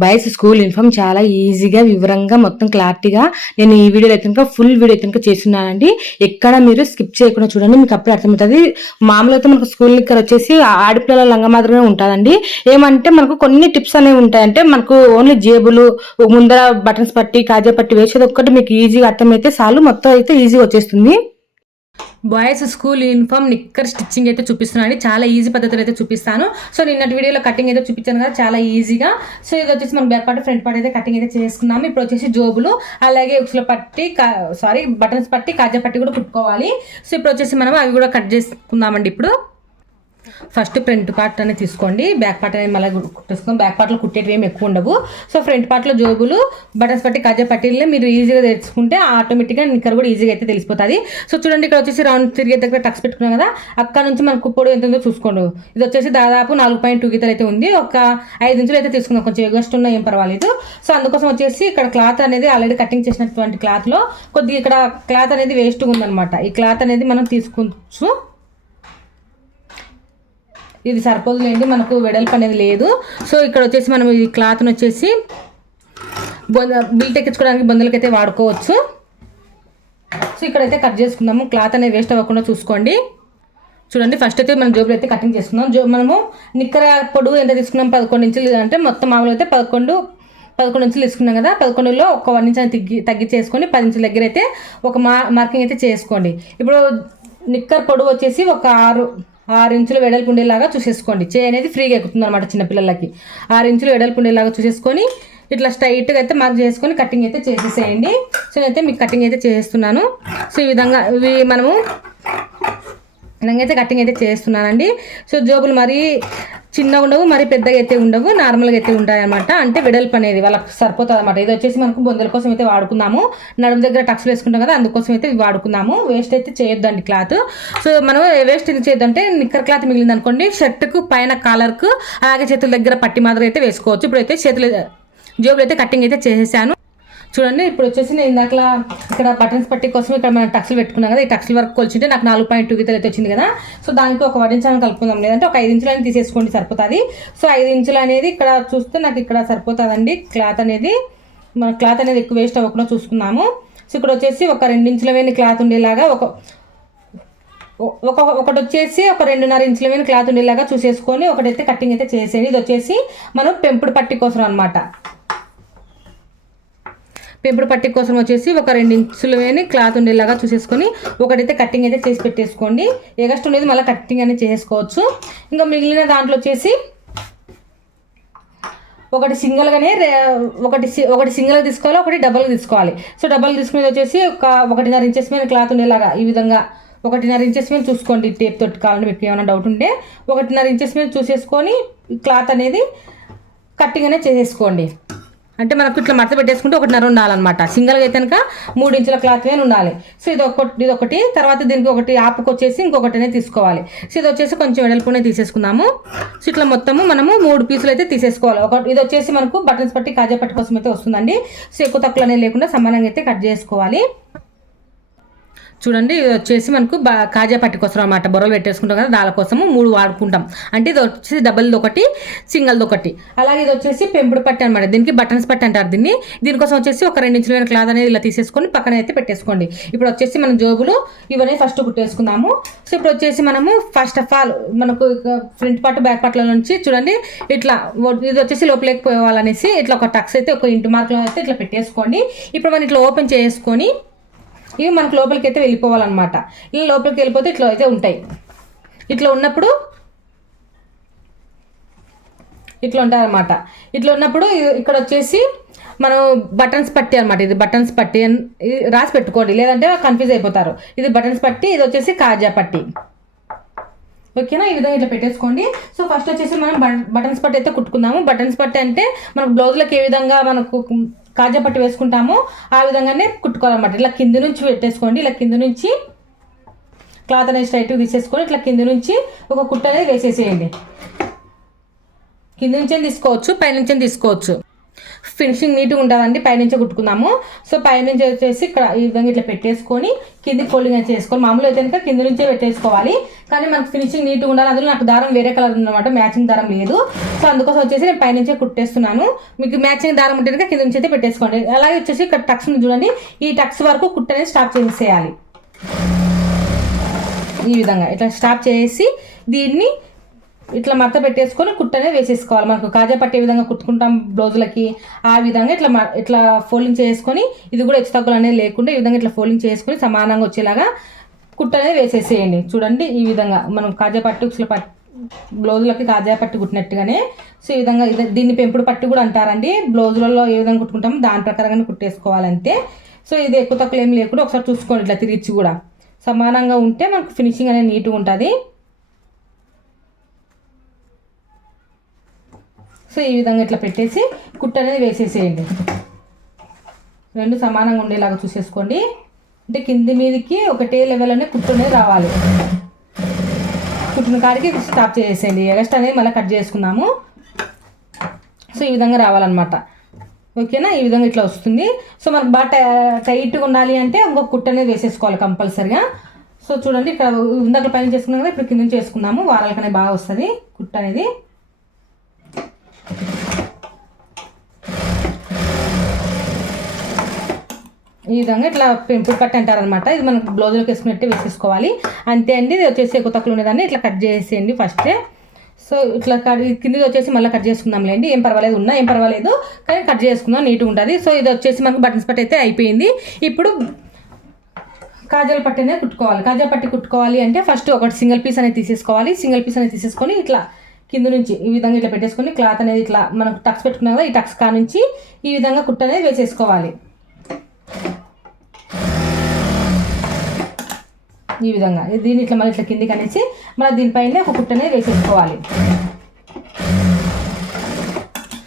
Boys school uniform చాలా ఈజీగా వివరంగా మొత్తం క్లారిటీగా నేను ఈ వీడియోలో అయితే ఫుల్ వీడియో అయితే చేస్తున్నానండి. ఎక్కడ మీరు స్కిప్ చేయకుండా చూడండి, మీకు అప్పుడే అర్థమవుతుంది. మామూలుగా అయితే మనకు స్కూల్ నిక్కర్ వచ్చేసి ఆడపిల్లల లంగా మాత్రమే ఉంటుందండి. ఏమంటే మనకు కొన్ని టిప్స్ అనేవి ఉంటాయి. అంటే మనకు ఓన్లీ జేబులు ముందర బటన్స్ పట్టి కాజా పట్టి వేసేది ఒక్కటి మీకు ఈజీగా అర్థమైతే చాలు, మొత్తం అయితే ఈజీగా వచ్చేస్తుంది. బాయ్స్ స్కూల్ యూనిఫామ్ నిక్కర్ స్టిచ్చింగ్ అయితే చూపిస్తున్నాను. చాలా ఈజీ పద్ధతిలో అయితే చూపిస్తాను. సో నిన్నటి వీడియోలో కటింగ్ అయితే చూపించాను కదా, చాలా ఈజీగా. సో ఇది వచ్చేసి మనం బ్యాక్ పార్ట్ ఫ్రంట్ పార్ట్ అయితే కటింగ్ అయితే చేసుకున్నాము. ఇప్పుడు వచ్చేసి జోబులు అలాగే ఉక్సుల పట్టి బటన్స్ పట్టి కాజా పట్టి కూడా కుట్టుకోవాలి. సో ఇప్పుడు వచ్చేసి మనం అవి కూడా కట్ చేసుకుందామండి. ఇప్పుడు ఫస్ట్ ఫ్రంట్ పార్ట్ అనేది తీసుకోండి, బ్యాక్ పార్ట్ అనేది మళ్ళీ కుట్టేసుకుందాం. బ్యాక్ పార్ట్లో కుట్టేటివి ఏమి ఎక్కువ ఉండవు. సో ఫ్రంట్ పార్ట్లో జోబులు బటన్స్ పట్టి కాజా పట్టీలే మీరు ఈజీగా తెచ్చుకుంటే ఆటోమేటిక్గా నిక్కర్ కూడా ఈజీగా అయితే తెలిసిపోతుంది. సో చూడండి, ఇక్కడ వచ్చేసి రౌండ్ తిరిగే దగ్గర టక్స్ పెట్టుకున్నాం కదా, అక్కడ నుంచి మనకు పొడవు ఎంత ఉందో చూసుకోండి. ఇది వచ్చేసి దాదాపు 4.2 గీతలు అయితే ఉంది. ఒక 5 ఇంచులు అయితే తీసుకుందాం, కొంచెం ఎగస్ట్ ఉన్నా ఏం పర్వాలేదు. సో అందుకోసం వచ్చేసి ఇక్కడ క్లాత్ అనేది ఆల్రెడీ కటింగ్ చేసినటువంటి క్లాత్లో కొద్దిగా ఇక్కడ క్లాత్ అనేది వేస్ట్గా ఉందన్నమాట. ఈ క్లాత్ అనేది మనం తీసుకోవచ్చు. ఇది సరిపోదులేండి, మనకు వెడల్పు అనేది లేదు. సో ఇక్కడ వచ్చేసి మనం ఈ క్లాత్ని వచ్చేసి బిల్ట్ ఎక్కించుకోవడానికి బొందలకైతే వాడుకోవచ్చు. సో ఇక్కడైతే కట్ చేసుకుందాము, క్లాత్ అనేది వేస్ట్ అవ్వకుండా చూసుకోండి. చూడండి, ఫస్ట్ అయితే మనం జోబులు అయితే కటింగ్ చేసుకుందాం. మనము నిక్కర పొడవు ఎంత తీసుకున్నాం, 11 ఇంచులు. అంటే మొత్తం మామూలు అయితే 11 ఇంచులు తీసుకున్నాం కదా, 11లో ఒక 1 ఇంచ్ తగ్గించేసుకొని 10 ఇంచుల దగ్గర అయితే ఒక మార్కింగ్ అయితే చేసుకోండి. ఇప్పుడు నిక్కర్ పొడవు వచ్చేసి ఒక 6 ఇంచులు వెడల్పు ఉండేలాగా చూసేసుకోండి. చేయి అనేది ఫ్రీగా ఎక్కుతుంది అనమాట చిన్నపిల్లలకి. 6 ఇంచులు వెడల్పు ఉండేలాగా చూసేసుకొని ఇట్లా స్ట్రైట్గా అయితే మార్క్ చేసుకొని కటింగ్ అయితే చేసేసేయండి. సో నేనైతే మీకు కటింగ్ అయితే చేస్తున్నాను. సో ఈ విధంగా ఇవి మనము అయితే కటింగ్ అయితే చేస్తున్నానండి. సో జోబులు మరీ చిన్నగా ఉండవు, మరీ పెద్దగా అయితే ఉండవు, నార్మల్గా అయితే ఉంటాయి అనమాట. అంటే వెడల్పు అనేది వాళ్ళకి సరిపోతుంది అనమాట. ఇది వచ్చేసి మనకు బొందల కోసం అయితే వాడుకుందాము. నడుము దగ్గర టక్స్లు వేసుకుంటాం కదా, అందుకోసం అయితే వాడుకుందాము. వేస్ట్ అయితే చేయొద్దండి క్లాత్. సో మనం వేస్ట్ ఎందుకు చేయొద్దంటే నిక్కర్ క్లాత్ మిగిలింది అనుకోండి, షర్ట్కు పైన కాలర్కు అలాగే చేతుల దగ్గర పట్టి మాత్రం అయితే వేసుకోవచ్చు. ఇప్పుడైతే జోబులు అయితే కటింగ్ అయితే చేసేసాను. చూడండి, ఇప్పుడు వచ్చేసి నేను ఇందాకలా ఇక్కడ బటన్స్ పట్టి కోసం ఇక్కడ మనం టక్స్లు పెట్టుకున్నాం కదా, ఈ టక్స్ల వరకు కొలిచింటే నాకు 4.2 గీతలు అయితే వచ్చింది కదా. సో దానికి ఒక 1 ఇంచ్ అని కలుపుకుందాం, లేదంటే ఒక 5 ఇంచులు అనేది తీసేసుకోండి సరిపోతుంది. సో 5 ఇంచులు అనేది ఇక్కడ చూస్తే నాకు ఇక్కడ సరిపోతుందండి. క్లాత్ అనేది మన క్లాత్ అనేది ఎక్కువ వేస్ట్ అవ్వకుండా చూసుకున్నాము. సో ఇక్కడ వచ్చేసి ఒక 2 ఇంచుల వేని క్లాత్ ఉండేలాగా ఒకటి వచ్చేసి ఒక 2.5 ఇంచుల వేని క్లాత్ ఉండేలాగా చూసేసుకొని ఒకటైతే కటింగ్ అయితే చేసేది. ఇది వచ్చేసి మనం పెంపుడు పట్టి కోసం అనమాట. పెంపుడు పట్టి కోసం వచ్చేసి ఒక 2 ఇంచుల వేని క్లాత్ ఉండేలాగా చూసేసుకొని ఒకటైతే కటింగ్ అయితే చేసి పెట్టేసుకోండి. ఎగస్ట్ ఉండేది మళ్ళీ కటింగ్ అనేది చేసుకోవచ్చు. ఇంకా మిగిలిన దాంట్లో వచ్చేసి ఒకటి సింగిల్గానే ఒకటి సింగిల్గా తీసుకోవాలి, ఒకటి డబల్గా తీసుకోవాలి. సో డబల్ తీసుకునేది వచ్చేసి ఒక 1.5 ఇంచెస్ మీద క్లాత్ ఉండేలాగా ఈ విధంగా 1.5 ఇంచెస్ మీద చూసుకోండి. టేప్ తోటి కావాలంటే మీకు ఏమైనా డౌట్ ఉంటే 1.5 ఇంచెస్ మీద చూసేసుకొని క్లాత్ అనేది కటింగ్ అనేది చేసేసుకోండి. అంటే మనకు ఇట్లా మడత పెట్టేసుకుంటే 1.5 ఉండాలన్నమాట. సింగిల్గా అయితే కనుక 3 ఇంచుల క్లాత్ వేని ఉండాలి. సో ఇదొకటి తర్వాత దీనికి ఒకటి ఆపుకొచ్చేసి ఇంకొకటి అనేది తీసుకోవాలి. సో ఇది వచ్చేసి కొంచెం వెడల్పునే తీసేసుకుందాము. సో ఇట్లా మొత్తము మనము 3 పీసులు అయితే తీసేసుకోవాలి. ఇది వచ్చేసి మనకు బటన్స్ పట్టి కాజా పట్టి కోసం అయితే వస్తుందండి. సో ఎక్కువ తక్కువ అనేది లేకుండా సమానంగా అయితే కట్ చేసుకోవాలి. చూడండి, ఇది వచ్చేసి మనకు కాజా పట్టి కోసం అనమాట. బొరలు పెట్టేసుకుంటాం కదా, దాని కోసము 3 వాడుకుంటాం. అంటే ఇది వచ్చేసి డబల్ది ఒకటి, సింగిల్ది ఒకటి. అలాగే ఇది వచ్చేసి పెంపుడు పట్టి అనమాట. దీనికి బటన్స్ పట్టి అంటారు దీనికోసం వచ్చేసి ఒక 2 ఇంచుల క్లాత్ అనేది ఇలా తీసేసుకొని పక్కన అయితే పెట్టేసుకోండి. ఇప్పుడు వచ్చేసి మనం జోబులు ఇవన్నీ ఫస్ట్ కుట్టేసుకుందాము. సో ఇప్పుడు వచ్చేసి మనము ఫస్ట్ ఆఫ్ ఆల్ మనకు ఫ్రంట్ పార్ట్ బ్యాక్ పార్ట్ల నుంచి చూడండి ఇట్లా ఇది వచ్చేసి లోపలికి పోవాలనేసి ఇట్లా ఒక టక్స్ అయితే ఒక ఇంటి మార్కులో అయితే ఇట్లా పెట్టేసుకోండి. ఇప్పుడు మనం ఇట్లా ఓపెన్ చేసుకొని ఇవి మనకు లోపలికి అయితే వెళ్ళిపోవాలన్నమాట. ఇలా లోపలికి వెళ్ళిపోతే ఇట్లా అయితే ఉంటాయి. ఇట్లా ఉన్నప్పుడు ఇట్లా ఉంటాయన్నమాట. ఇట్లా ఉన్నప్పుడు ఇక్కడ వచ్చేసి మనం బటన్స్ పట్టి అనమాట. ఇది బటన్స్ పట్టి రాసి పెట్టుకోండి, లేదంటే కన్ఫ్యూజ్ అయిపోతారు. ఇది బటన్స్ పట్టి, ఇది వచ్చేసి కాజా పట్టి. ఓకేనా, ఈ విధంగా ఇట్లా పెట్టేసుకోండి. సో ఫస్ట్ వచ్చేసి మనం బటన్స్ పట్టి అయితే కుట్టుకుందాము. బటన్స్ పట్టి అంటే మనకు బ్లౌజ్లకు ఏ విధంగా మనకు కాజా పట్టి వేసుకుంటామో ఆ విధంగానే కుట్టుకోవాలన్నమాట. ఇట్లా కింద నుంచి పెట్టేసుకోండి. ఇలా కింద నుంచి క్లాత్ అనేది స్ట్రైట్గా తీసేసుకొని ఇట్లా కింద నుంచి ఒక కుట్ట అనేది వేసేసేయండి. కింద నుంచే తీసుకోవచ్చు, పైనుంచే తీసుకోవచ్చు. ఫినిషింగ్ నీట్గా ఉంటుందండి. పైనుంచే కుట్టుకుందాము. సో పైనుంచి వచ్చేసి ఇక్కడ ఈ విధంగా ఇట్లా పెట్టేసుకొని కింది ఫోల్డింగ్ అయితే చేసుకోవాలి. మామూలు అయితే కనుక కింద నుంచే పెట్టేసుకోవాలి, కానీ మనకు ఫినిషింగ్ నీట్గా ఉండాలి. అందులో నాకు దారం వేరే కలర్ ఉందన్నమాట, మ్యాచింగ్ దారం లేదు. సో అందుకోసం వచ్చేసి నేను పైనుంచే కుట్టేస్తున్నాను. మీకు మ్యాచింగ్ దారం ఉంటే కనుక కింద నుంచి అయితే పెట్టేసుకోండి. అలాగే వచ్చేసి ఇక్కడ టక్స్ చూడండి, ఈ టక్స్ వరకు కుట్ట అనేది స్టాప్ చేసేయాలి. ఈ విధంగా ఇట్లా స్టాప్ చేసి దీన్ని ఇట్లా మడత పెట్టేసుకొని కుట్టనే వేసేసుకోవాలి. మనకు కాజా పట్టి ఏ విధంగా కుట్టుకుంటాం బ్లౌజులకి, ఆ విధంగా ఇట్లా ఫోల్డింగ్ చేసుకొని, ఇది కూడా హెచ్చు తగ్గులు అనేది లేకుండా ఈ విధంగా ఇట్లా ఫోల్డింగ్ చేసుకొని సమానంగా వచ్చేలాగా కుట్టనేది వేసేసేయండి. చూడండి ఈ విధంగా మనం కాజా పట్టి బ్లౌజులకి కాజా పట్టి కుట్టినట్టుగానే. సో ఈ విధంగా దీన్ని పెంపుడు పట్టి కూడా అంటారండి. బ్లౌజులలో ఏ విధంగా కుట్టుకుంటామో దాని ప్రకారంగానే కుట్టేసుకోవాలంతే. సో ఇది ఎక్కువ తక్కువ ఏం లేకుండా ఒకసారి చూసుకోండి, ఇట్లా తిరిగి కూడా సమానంగా ఉంటే మనకు ఫినిషింగ్ అనేది నీట్గా ఉంటుంది. సో ఈ విధంగా ఇట్లా పెట్టేసి కుట్ట అనేది వేసేసేయండి. రెండు సమానంగా ఉండేలాగా చూసేసుకోండి. అంటే కింది మీదకి ఒకటే లెవెల్ అనే కుట్టు అనేది రావాలి. కుట్టిన కాడికి స్టాప్ చేసేయండి. ఎగస్ట్ అనేది మళ్ళీ కట్ చేసుకున్నాము. సో ఈ విధంగా రావాలన్నమాట. ఓకేనా, ఈ విధంగా ఇట్లా వస్తుంది. సో మనకు బాగా టైట్గా ఉండాలి అంటే ఇంకొక కుట్ట అనేది వేసేసుకోవాలి కంపల్సరిగా. సో చూడండి ఇక్కడ ఇందాక పైన చేసుకున్నాం కదా, ఇప్పుడు కింద నుంచి చేసుకున్నాము. వారాలకనే బాగా వస్తుంది కుట్ట అనేది. ఈ విధంగా ఇట్లా పెంపుడు పట్టి అంటారనమాట. ఇది మనకు బ్లౌజులకు వేసుకున్నట్టే వేసేసుకోవాలి. అంతే అండి. ఇది వచ్చేసి ఎక్కువ తక్కువ ఉండేదాన్ని ఇట్లా కట్ చేసేయండి ఫస్టే. సో ఇట్లా కింది వచ్చేసి మళ్ళీ కట్ చేసుకుందాంలేండి, ఏం పర్వాలేదు, ఏం పర్వాలేదు, కానీ కట్ చేసుకుందాం, నీట్గా ఉంటుంది. సో ఇది వచ్చేసి మనకు బటన్స్ పట్టి అయితే అయిపోయింది. ఇప్పుడు కాజాల పట్టి అనేది కుట్టుకోవాలి. కాజా పట్టి కుట్టుకోవాలి అంటే ఫస్ట్ ఒకటి సింగిల్ పీస్ అనేది తీసేసుకోవాలి. సింగిల్ పీస్ అనేది తీసేసుకొని ఇట్లా కింద నుంచి ఈ విధంగా ఇట్లా పెట్టేసుకొని క్లాత్ అనేది ఇట్లా మనకు టక్స్ పెట్టుకున్నాం కదా, ఈ టక్స్ కా నుంచి ఈ విధంగా కుట్ట అనేది వేసేసుకోవాలి. ఈ విధంగా దీన్ని ఇట్లా మళ్ళీ ఇట్లా కిందికి అనేసి మళ్ళీ దీనిపైన ఒక కుట్ట అనేది వేసేసుకోవాలి.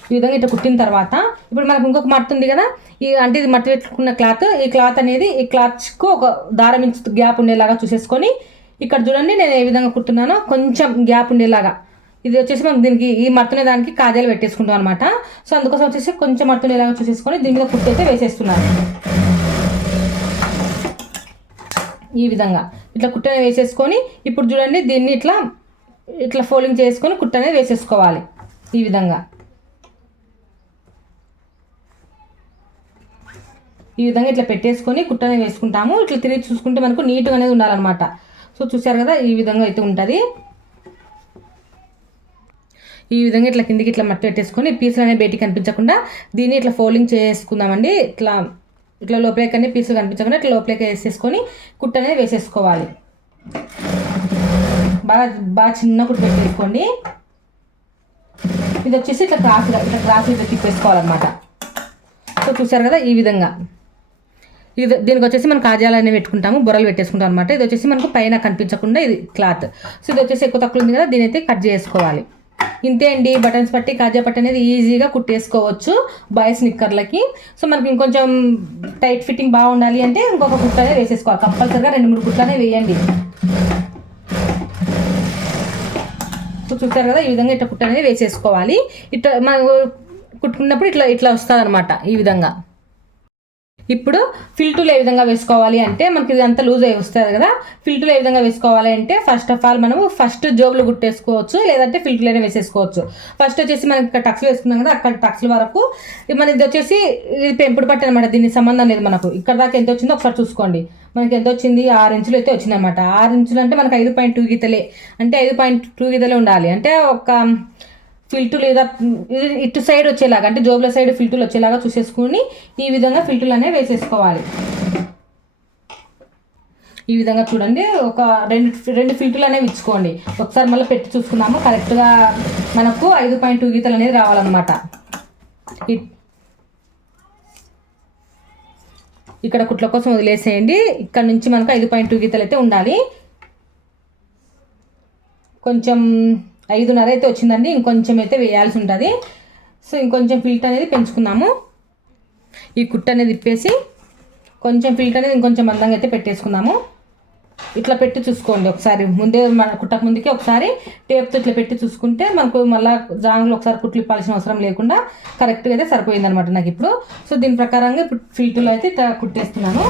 ఈ విధంగా ఇట్లా కుట్టిన తర్వాత ఇప్పుడు మనకు ఇంకొక మడత ఉంది కదా, అంటే ఇది మడత పెట్టుకున్న క్లాత్, ఈ క్లాత్ అనేది ఈ క్లాత్కు ఒక దారం ఇంచు గ్యాప్ ఉండేలాగా చూసేసుకొని ఇక్కడ చూడండి నేను ఏ విధంగా కుడుతున్నానో కొంచెం గ్యాప్ ఉండేలాగా. ఇది వచ్చేసి మనకు దీనికి ఈ మడతనే దానికి కాజాలు పెట్టేసుకుంటాం అనమాట. సో అందుకోసం వచ్చేసి కొంచెం మడత ఉండేలాగా చూసేసుకొని దీని మీద కుట్టి అయితే వేసేస్తున్నాను. ఈ విధంగా ఇట్లా కుట్టనే వేసేసుకొని ఇప్పుడు చూడండి దీన్ని ఇట్లా ఫోల్డింగ్ చేసుకొని కుట్టనే వేసేసుకోవాలి. ఈ విధంగా ఇట్లా పెట్టేసుకొని కుట్టనే వేసుకుంటాము. ఇట్లా తిరిగి చూసుకుంటే మనకు నీట్గా అనేది ఉండాలన్నమాట. సో చూసారు కదా, ఈ విధంగా అయితే ఉంటుంది. ఈ విధంగా ఇట్లా కిందికి ఇట్లా మట్టి పెట్టేసుకొని పీసులు అనేవి బయటికి కనిపించకుండా దీన్ని ఇట్లా ఫోల్డింగ్ చేసుకుందామండి. ఇట్లా లోపలికి అన్ని పీసులు కనిపించకుండా ఇట్లా లోపలికి వేసేసుకొని కుట్ట అనేది వేసేసుకోవాలి. బాగా చిన్న కుట్టు పెట్టేసుకోండి. ఇది వచ్చేసి ఇట్లా క్రాస్గా ఇట్లా తిప్పేసుకోవాలన్నమాట. సో చూసారు కదా, ఈ విధంగా దీనికి వచ్చేసి మనం కాజాలు అనేవి పెట్టుకుంటాము, బొరలు పెట్టేసుకుంటాం అనమాట. ఇది వచ్చేసి మనకు పైన కనిపించకుండా ఇది క్లాత్. సో ఇది వచ్చేసి ఎక్కువ తక్కువ ఉంది కదా, దీని అయితే కట్ చేసుకోవాలి. ఇంతే అండి, బటన్స్ పట్టి కాజా పట్టి అనేది ఈజీగా కుట్టేసుకోవచ్చు బాయ్స్ నిక్కర్లకి. సో మనకి ఇంకొంచెం టైట్ ఫిట్టింగ్ బాగుండాలి అంటే ఇంకొక కుట్ట అనేది వేసేసుకోవాలి. కంపల్సరిగా 2-3 కుట్లనే వేయండి. సో చూసారు కదా, ఈ విధంగా ఇట్లా కుట్ట అనేది వేసేసుకోవాలి. ఇట్లా మనం కుట్టుకున్నప్పుడు ఇట్లా వస్తుంది అనమాట. ఈ విధంగా ఇప్పుడు ఫిల్టులు ఏ విధంగా వేసుకోవాలి అంటే మనకి ఇదంతా లూజ్ అయి వస్తుంది కదా, ఫిల్టులు ఏ విధంగా వేసుకోవాలి అంటే ఫస్ట్ ఆఫ్ ఆల్ మనము జోబులు కుట్టేసుకోవచ్చు, లేదంటే ఫిల్టులైనా వేసేసుకోవచ్చు. ఫస్ట్ వచ్చేసి మనకి ఇక్కడ టక్స్లు వేసుకున్నాం కదా, అక్కడ టక్స్ల వరకు మన ఇది వచ్చేసి ఇది పెంపుడు పట్టి అనమాట. దీనికి సంబంధం లేదు మనకు. ఇక్కడ దాకా ఎంత వచ్చిందో ఒకసారి చూసుకోండి. మనకి ఎంత వచ్చింది, 6 ఇంచులు అయితే వచ్చిందనమాట. 6 ఇంచులు అంటే మనకు 5.2 గీతలే, అంటే 5.2 గీతలే ఉండాలి. అంటే ఒక ఫిల్టులు లేదా ఇటు సైడ్ వచ్చేలాగా, అంటే జోబుల సైడ్ ఫిల్టులు వచ్చేలాగా చూసేసుకుని ఈ విధంగా ఫిల్టులు అనేవి వేసేసుకోవాలి. ఈ విధంగా చూడండి, ఒక రెండు ఫిల్టులు అనేవి ఇచ్చుకోండి. ఒకసారి మళ్ళీ పెట్టి చూసుకుందాము. కరెక్ట్గా మనకు 5.2 గీతలు అనేది రావాలన్నమాట. ఇక్కడ కుట్ల కోసం వదిలేసేయండి. ఇక్కడ నుంచి మనకు 5.2 గీతలు అయితే ఉండాలి. కొంచెం 5.5 అయితే వచ్చిందండి, ఇంకొంచెం అయితే వేయాల్సి ఉంటుంది. సో ఇంకొంచెం ఫిల్ట్ అనేది పెంచుకున్నాము. ఈ కుట్ట అనేది ఇప్పేసి కొంచెం ఫిల్ట్ అనేది ఇంకొంచెం మందంగా అయితే పెట్టేసుకుందాము. ఇట్లా పెట్టి చూసుకోండి ఒకసారి, ముందే మన కుట్టక ముందుకే ఒకసారి టేప్తో ఇట్లా పెట్టి చూసుకుంటే మనకు మళ్ళీ జాంగ్లో ఒకసారి కుట్లు ఇప్పాల్సిన అవసరం లేకుండా కరెక్ట్గా అయితే సరిపోయింది అనమాట నాకు ఇప్పుడు. సో దీని ప్రకారంగా ఇప్పుడు ఫిల్టులో అయితే ఇట్లా కుట్టేస్తున్నాను.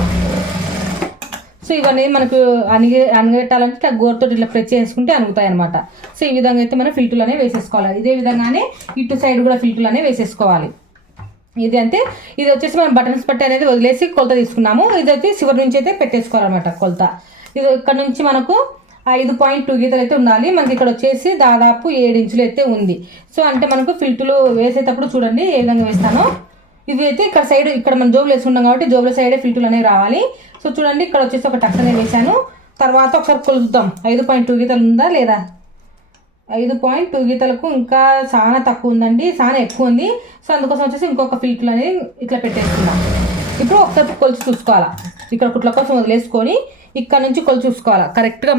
సో ఇవన్నీ మనకు అణగబెట్టాలంటే ఇట్లా గోరుతో ఇట్లా ప్రెస్ చేసుకుంటే అణుగుతాయి అనమాట. సో ఈ విధంగా అయితే మనం ఫిల్టులు అనేవి వేసేసుకోవాలి. ఇదే విధంగానే ఇటు సైడ్ కూడా ఫిల్టులు అనేవి వేసేసుకోవాలి. ఇది అంటే ఇది వచ్చేసి మనం బటన్స్ పట్టి అనేది వదిలేసి కొలత తీసుకున్నాము. ఇది వచ్చి చివరి నుంచి అయితే పెట్టేసుకోవాలన్నమాట కొలత. ఇది ఇక్కడ నుంచి మనకు 5.2 గీతలు అయితే ఉండాలి. మనకి ఇక్కడ వచ్చేసి దాదాపు 7 ఇంచులు అయితే ఉంది. సో అంటే మనకు ఫిల్టులు వేసేటప్పుడు చూడండి ఏ విధంగా వేస్తానో. ఇది అయితే ఇక్కడ సైడ్ ఇక్కడ మనం జోబులు వేసుకుంటాం కాబట్టి జోబుల సైడే ఫిల్టులు అనేవి రావాలి. సో చూడండి ఇక్కడ వచ్చేసి ఒక టక్స్ అనేది వేసాను. తర్వాత ఒకసారి కొలుద్దాం 5.2 గీతలు ఉందా లేదా. 5.2 గీతలకు ఇంకా చాలా తక్కువ ఉందండి, చాలా ఎక్కువ ఉంది. సో అందుకోసం వచ్చేసి ఇంకొక ఫిల్టులు అనేది ఇట్లా పెట్టేసుకున్నాం. ఇప్పుడు ఒకసారి కొలిచి చూసుకోవాలా, ఇక్కడ కుట్ల కోసం వదిలేసుకొని ఇక్కడ నుంచి కొలిచి చూసుకోవాలా కరెక్ట్గా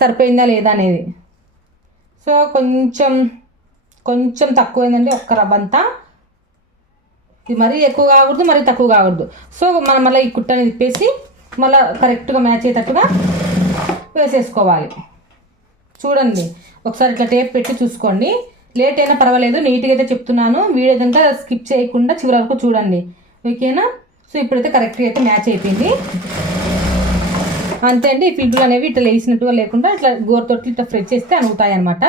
సరిపోయిందా లేదా అనేది. సో కొంచెం తక్కువైందండి, ఒక్క రవ్వంతా. ఇది మరీ ఎక్కువ కాకూడదు, మరీ తక్కువ కాకూడదు. సో మనం మళ్ళీ ఈ కుట్టని తిప్పేసి మళ్ళీ కరెక్ట్గా మ్యాచ్ అయ్యేటట్టుగా వేసేసుకోవాలి. చూడండి ఒకసారి ఇట్లా టేప్ పెట్టి చూసుకోండి. లేట్ అయినా పర్వాలేదు, నీట్గా అయితే చెప్తున్నాను. వీడియో కనుక స్కిప్ చేయకుండా చివరి వరకు చూడండి, ఓకేనా. సో ఇప్పుడైతే కరెక్ట్గా అయితే మ్యాచ్ అయిపోయింది. అంతే అండి. ఈ ఫిల్టులు అనేవి ఇట్లా లేసినట్టుగా లేకుండా ఇట్లా గోరుతోటి ఇట్లా ఫ్రెష్ చేస్తే అనుగుతాయి అనమాట.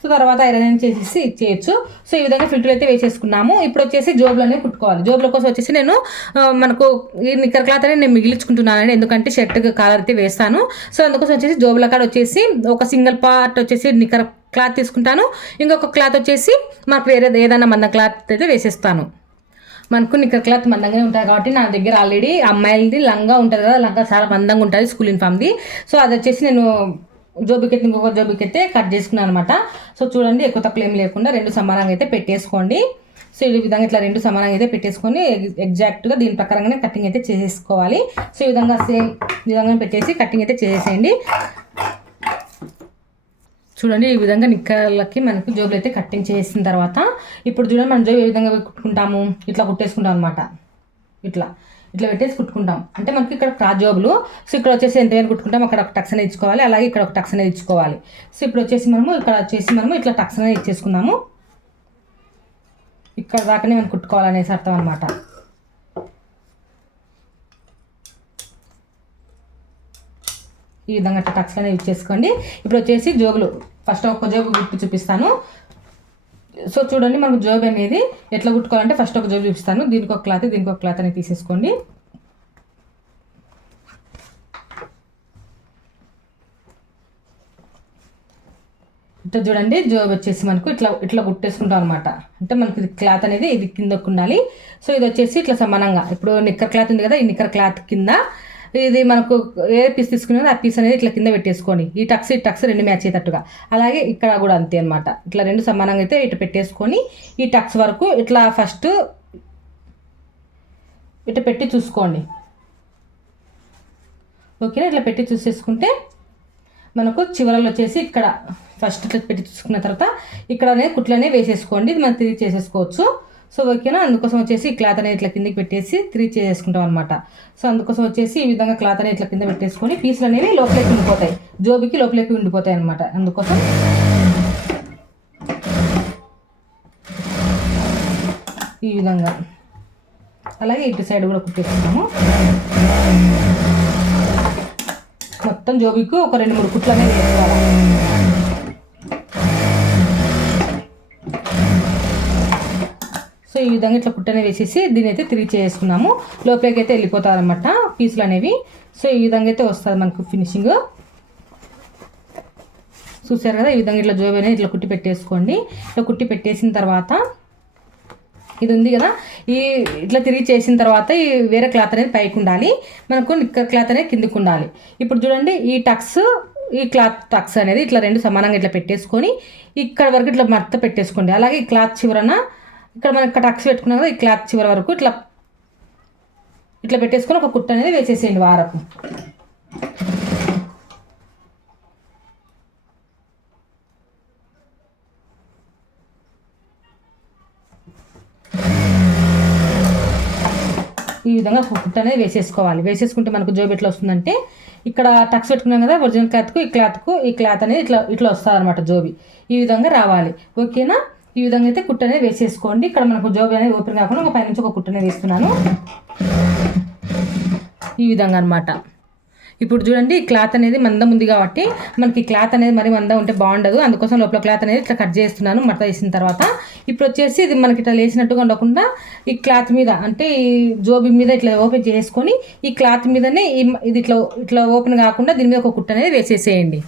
సో తర్వాత ఐరన్ చేసేసి ఇచ్చేయచ్చు. సో ఈ విధంగా ఫిల్టర్ అయితే వేసేసుకున్నాము. ఇప్పుడు వచ్చేసి జోబులు అనేవి కుట్టుకోవాలి. జోబుల కోసం వచ్చేసి నేను మనకు ఈ నిక్కర్ క్లాత్ అనేది నేను మిగిలించుకుంటున్నానండి, ఎందుకంటే షర్ట్ కాలర్ అయితే వేస్తాను. సో అందుకోసం వచ్చేసి జోబుల కాడ వచ్చేసి ఒక సింగిల్ పార్ట్ వచ్చేసి నిక్కర్ క్లాత్ తీసుకుంటాను, ఇంకొక క్లాత్ వచ్చేసి మాకు వేరే ఏదైనా మందం క్లాత్ అయితే వేసేస్తాను. మనకు నిక్కర్ క్లాత్ మందంగానే ఉంటుంది కాబట్టి నా దగ్గర ఆల్రెడీ అమ్మాయిలది లంగా ఉంటుంది కదా, లంగా చాలా మందంగా ఉంటుంది స్కూల్ యూనిఫామ్ది. సో అది వచ్చేసి నేను జోబుకి ఇంకొక జోబుకి అయితే కట్ చేసుకున్నాను అనమాట. సో చూడండి ఎక్కువ తక్కువ ఏం లేకుండా రెండు సమానంగా అయితే పెట్టేసుకోండి. సో ఈ విధంగా ఇట్లా రెండు సమానంగా అయితే పెట్టేసుకొని ఎగ్జాక్ట్గా దీని ప్రకారంగానే కటింగ్ అయితే చేసేసుకోవాలి. సో ఈ విధంగా సేమ్ విధంగా పెట్టేసి కటింగ్ అయితే చేసేయండి. చూడండి ఈ విధంగా నిక్కర్లకి మనకు జోబులు అయితే కటింగ్ చేసిన తర్వాత ఇప్పుడు చూడండి మనం జోబు ఏ విధంగా కుట్టుకుంటాము, ఇట్లా కుట్టేసుకుంటాం అనమాట. ఇట్లా పెట్టేసి కుట్టుకుంటాం. అంటే మనకి ఇక్కడ క్రాస్ జోబులు. సో ఇక్కడ వచ్చేసి ఎంతవరకు కుట్టుకుంటాం అక్కడ ఒక టక్స్ అనేది ఇచ్చుకోవాలి, అలాగే ఇక్కడ ఒక టక్స్ అనేది ఇచ్చుకోవాలి. సో ఇప్పుడు వచ్చేసి మనము ఇట్లా టక్స్ అనేది ఇచ్చేసుకున్నాము. ఇక్కడ దాకానే మనం కుట్టుకోవాలనేసి అర్థం అనమాట. ఈ విధంగా టక్స్ అనేవి ఇచ్చేసుకోండి. ఇప్పుడు వచ్చేసి జోబులు ఫస్ట్ ఒక జోబు కుట్టి చూపిస్తాను. సో చూడండి మనకు జోబు అనేది ఎట్లా కుట్టుకోవాలంటే ఫస్ట్ ఒక జోబు చూపిస్తాను. దీనికి ఒక క్లాత్ అనేది తీసేసుకోండి. ఇట్లా చూడండి జోబు వచ్చేసి మనకు ఇట్లా కుట్టేసుకుంటాం అనమాట. అంటే మనకి క్లాత్ అనేది ఇది కిందకు ఉండాలి. సో ఇది వచ్చేసి ఇట్లా సమానంగా ఇప్పుడు నిక్కర్ క్లాత్ ఉంది కదా, ఈ నిక్కర్ క్లాత్ కింద ఇది మనకు ఏ పీస్ తీసుకున్నదో ఆ పీస్ అనేది ఇట్లా కింద పెట్టేసుకొని ఈ టక్స్ రెండు మ్యాచ్ అయ్యేటట్టుగా, అలాగే ఇక్కడ కూడా అంతే అనమాట. ఇట్లా రెండు సమానంగా అయితే ఇటు పెట్టేసుకొని ఈ టక్స్ వరకు ఇట్లా ఫస్ట్ ఇటు పెట్టి చూసుకోండి, ఓకేనా. ఇట్లా పెట్టి చూసేసుకుంటే మనకు చివరలో వచ్చేసి ఇక్కడ ఫస్ట్ ఇట్లా పెట్టి చూసుకున్న తర్వాత ఇక్కడ అనేది కుట్లనే వేసేసుకోండి. ఇది మనం తిరిగి చేసేసుకోవచ్చు. సో ఓకేనా. అందుకోసం వచ్చేసి క్లాత్ అనేది ఇట్లా కిందకి పెట్టేసి తిరిగి చేసేసుకుంటాం అనమాట. సో అందుకోసం వచ్చేసి ఈ విధంగా క్లాత్ అనేది ఇట్లా కింద పెట్టేసుకొని పీసులు అనేవి లోపలికి ఉండిపోతాయి, జోబుకి లోపలికి ఉండిపోతాయి అనమాట. అందుకోసం ఈ విధంగా అలాగే ఇటు సైడ్ కూడా కుట్టేసుకున్నాము. మొత్తం జోబుకి ఒక 2-3 కుట్లు అనేది వేసుకోవాలి. సో ఈ విధంగా ఇట్లా కుట్టనే వేసేసి దీని అయితే తిరిగి చేసుకున్నాము. లోపలికి అయితే వెళ్ళిపోతారు అనమాట పీసులు అనేవి. సో ఈ విధంగా అయితే వస్తుంది మనకు ఫినిషింగ్. చూసారు కదా, ఈ విధంగా ఇట్లా జోబు అనేది ఇట్లా కుట్టి పెట్టేసుకోండి. ఇట్లా కుట్టి పెట్టేసిన తర్వాత ఇది ఉంది కదా, ఇట్లా తిరిగి చేసిన తర్వాత ఈ వేరే క్లాత్ అనేది పైకి ఉండాలి, మనకు నిక్కర్ క్లాత్ అనేది కిందికి ఉండాలి. ఇప్పుడు చూడండి ఈ టక్స్ అనేది ఇట్లా రెండు సమానంగా ఇట్లా పెట్టేసుకొని ఇక్కడ వరకు ఇట్లా మడత పెట్టేసుకోండి. అలాగే ఈ క్లాత్ చివరన ఇక్కడ మనం ఇక్కడ టక్స్ పెట్టుకున్నాం కదా, ఈ క్లాత్ చివరి వరకు ఇట్లా పెట్టేసుకొని ఒక కుట్ట అనేది వేసేసేయండి వారకు. ఈ విధంగా ఒక కుట్టు అనేది వేసేసుకోవాలి. వేసేసుకుంటే మనకు జోబు ఎట్లా వస్తుందంటే ఇక్కడ టక్స్ పెట్టుకున్నాం కదా, ఒరిజినల్ క్లాత్కు ఈ క్లాత్ అనేది ఇట్లా వస్తుంది అనమాట జోబి. ఈ విధంగా రావాలి. ఓకేనా? ఈ విధంగా అయితే కుట్టు అనేది వేసేసుకోండి. ఇక్కడ మనకు జోబి అనేది ఓపెన్ కాకుండా ఒక పైనుంచి ఒక కుట్టు అనేది వేస్తున్నాను ఈ విధంగా అనమాట. ఇప్పుడు చూడండి, ఈ క్లాత్ అనేది మందం ఉంది కాబట్టి మనకి క్లాత్ అనేది మరి మందం ఉంటే బాగుండదు. అందుకోసం లోపల క్లాత్ అనేది ఇట్లా కట్ చేస్తున్నాను మడత వేసిన తర్వాత. ఇప్పుడు వచ్చేసి ఇది మనకి ఇట్లా లేచినట్టుగా ఉండకుండా ఈ క్లాత్ మీద అంటే ఈ జోబి మీద ఇట్లా ఓపెన్ చేసుకొని ఈ క్లాత్ మీదనే ఇది ఇట్లా ఓపెన్ కాకుండా దీని మీద ఒక కుట్టు అనేది వేసేసేయండి.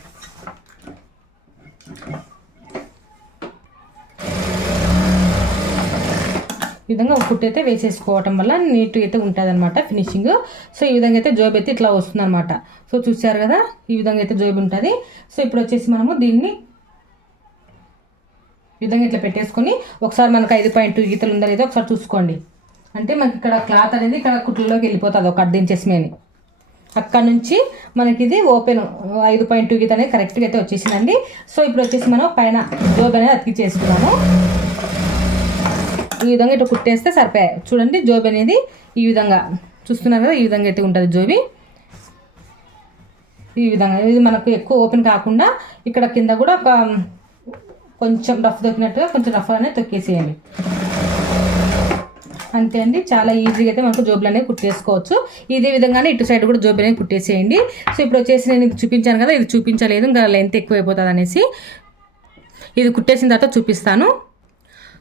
ఈ విధంగా ఒక కుట్టు అయితే వేసేసుకోవటం వల్ల నీట్గా అయితే ఉంటుంది అనమాట ఫినిషింగ్. సో ఈ విధంగా అయితే జోబు అయితే ఇట్లా వస్తుంది అనమాట. సో చూసారు కదా, ఈ విధంగా అయితే జోబు ఉంటుంది. సో ఇప్పుడు వచ్చేసి మనము దీన్ని ఈ విధంగా ఇట్లా పెట్టేసుకొని ఒకసారి మనకు 5.2 గీతలు ఉందా లేదో ఒకసారి చూసుకోండి. అంటే మనకి ఇక్కడ క్లాత్ అనేది ఇక్కడ కుట్లలోకి వెళ్ళిపోతుంది ఒక అర్ధించేసిమేని. అక్కడ నుంచి మనకి ఇది ఓపెన్ 5.2 గీత అనేది కరెక్ట్గా అయితే వచ్చేసిందండి. సో ఇప్పుడు వచ్చేసి మనం పైన జోబు అనేది అతికిచ్చేసుకున్నాము. ఈ విధంగా ఇట్లా కుట్టేస్తే సరిపోయాయి. చూడండి, జోబి అనేది ఈ విధంగా చూస్తున్నారు కదా, ఈ విధంగా అయితే ఉంటుంది జోబి. ఈ విధంగా ఇది మనకు ఎక్కువ ఓపెన్ కాకుండా ఇక్కడ కింద కూడా ఒక కొంచెం రఫ్ తొక్కినట్టుగా కొంచెం రఫ్ అనేది తొక్కేసేయండి. అంతే అండి, చాలా ఈజీగా అయితే మనకు జోబులు అనేవి కుట్టేసుకోవచ్చు. ఇదే విధంగానే ఇటు సైడ్ కూడా జోబులు అనేవి కుట్టేసేయండి. సో ఇప్పుడు వచ్చేసి నేను ఇది చూపించాను కదా, ఇది చూపించలేదు ఇంకా లెంత్ ఎక్కువ అయిపోతుంది అనేసి ఇది కుట్టేసిన తర్వాత చూపిస్తాను.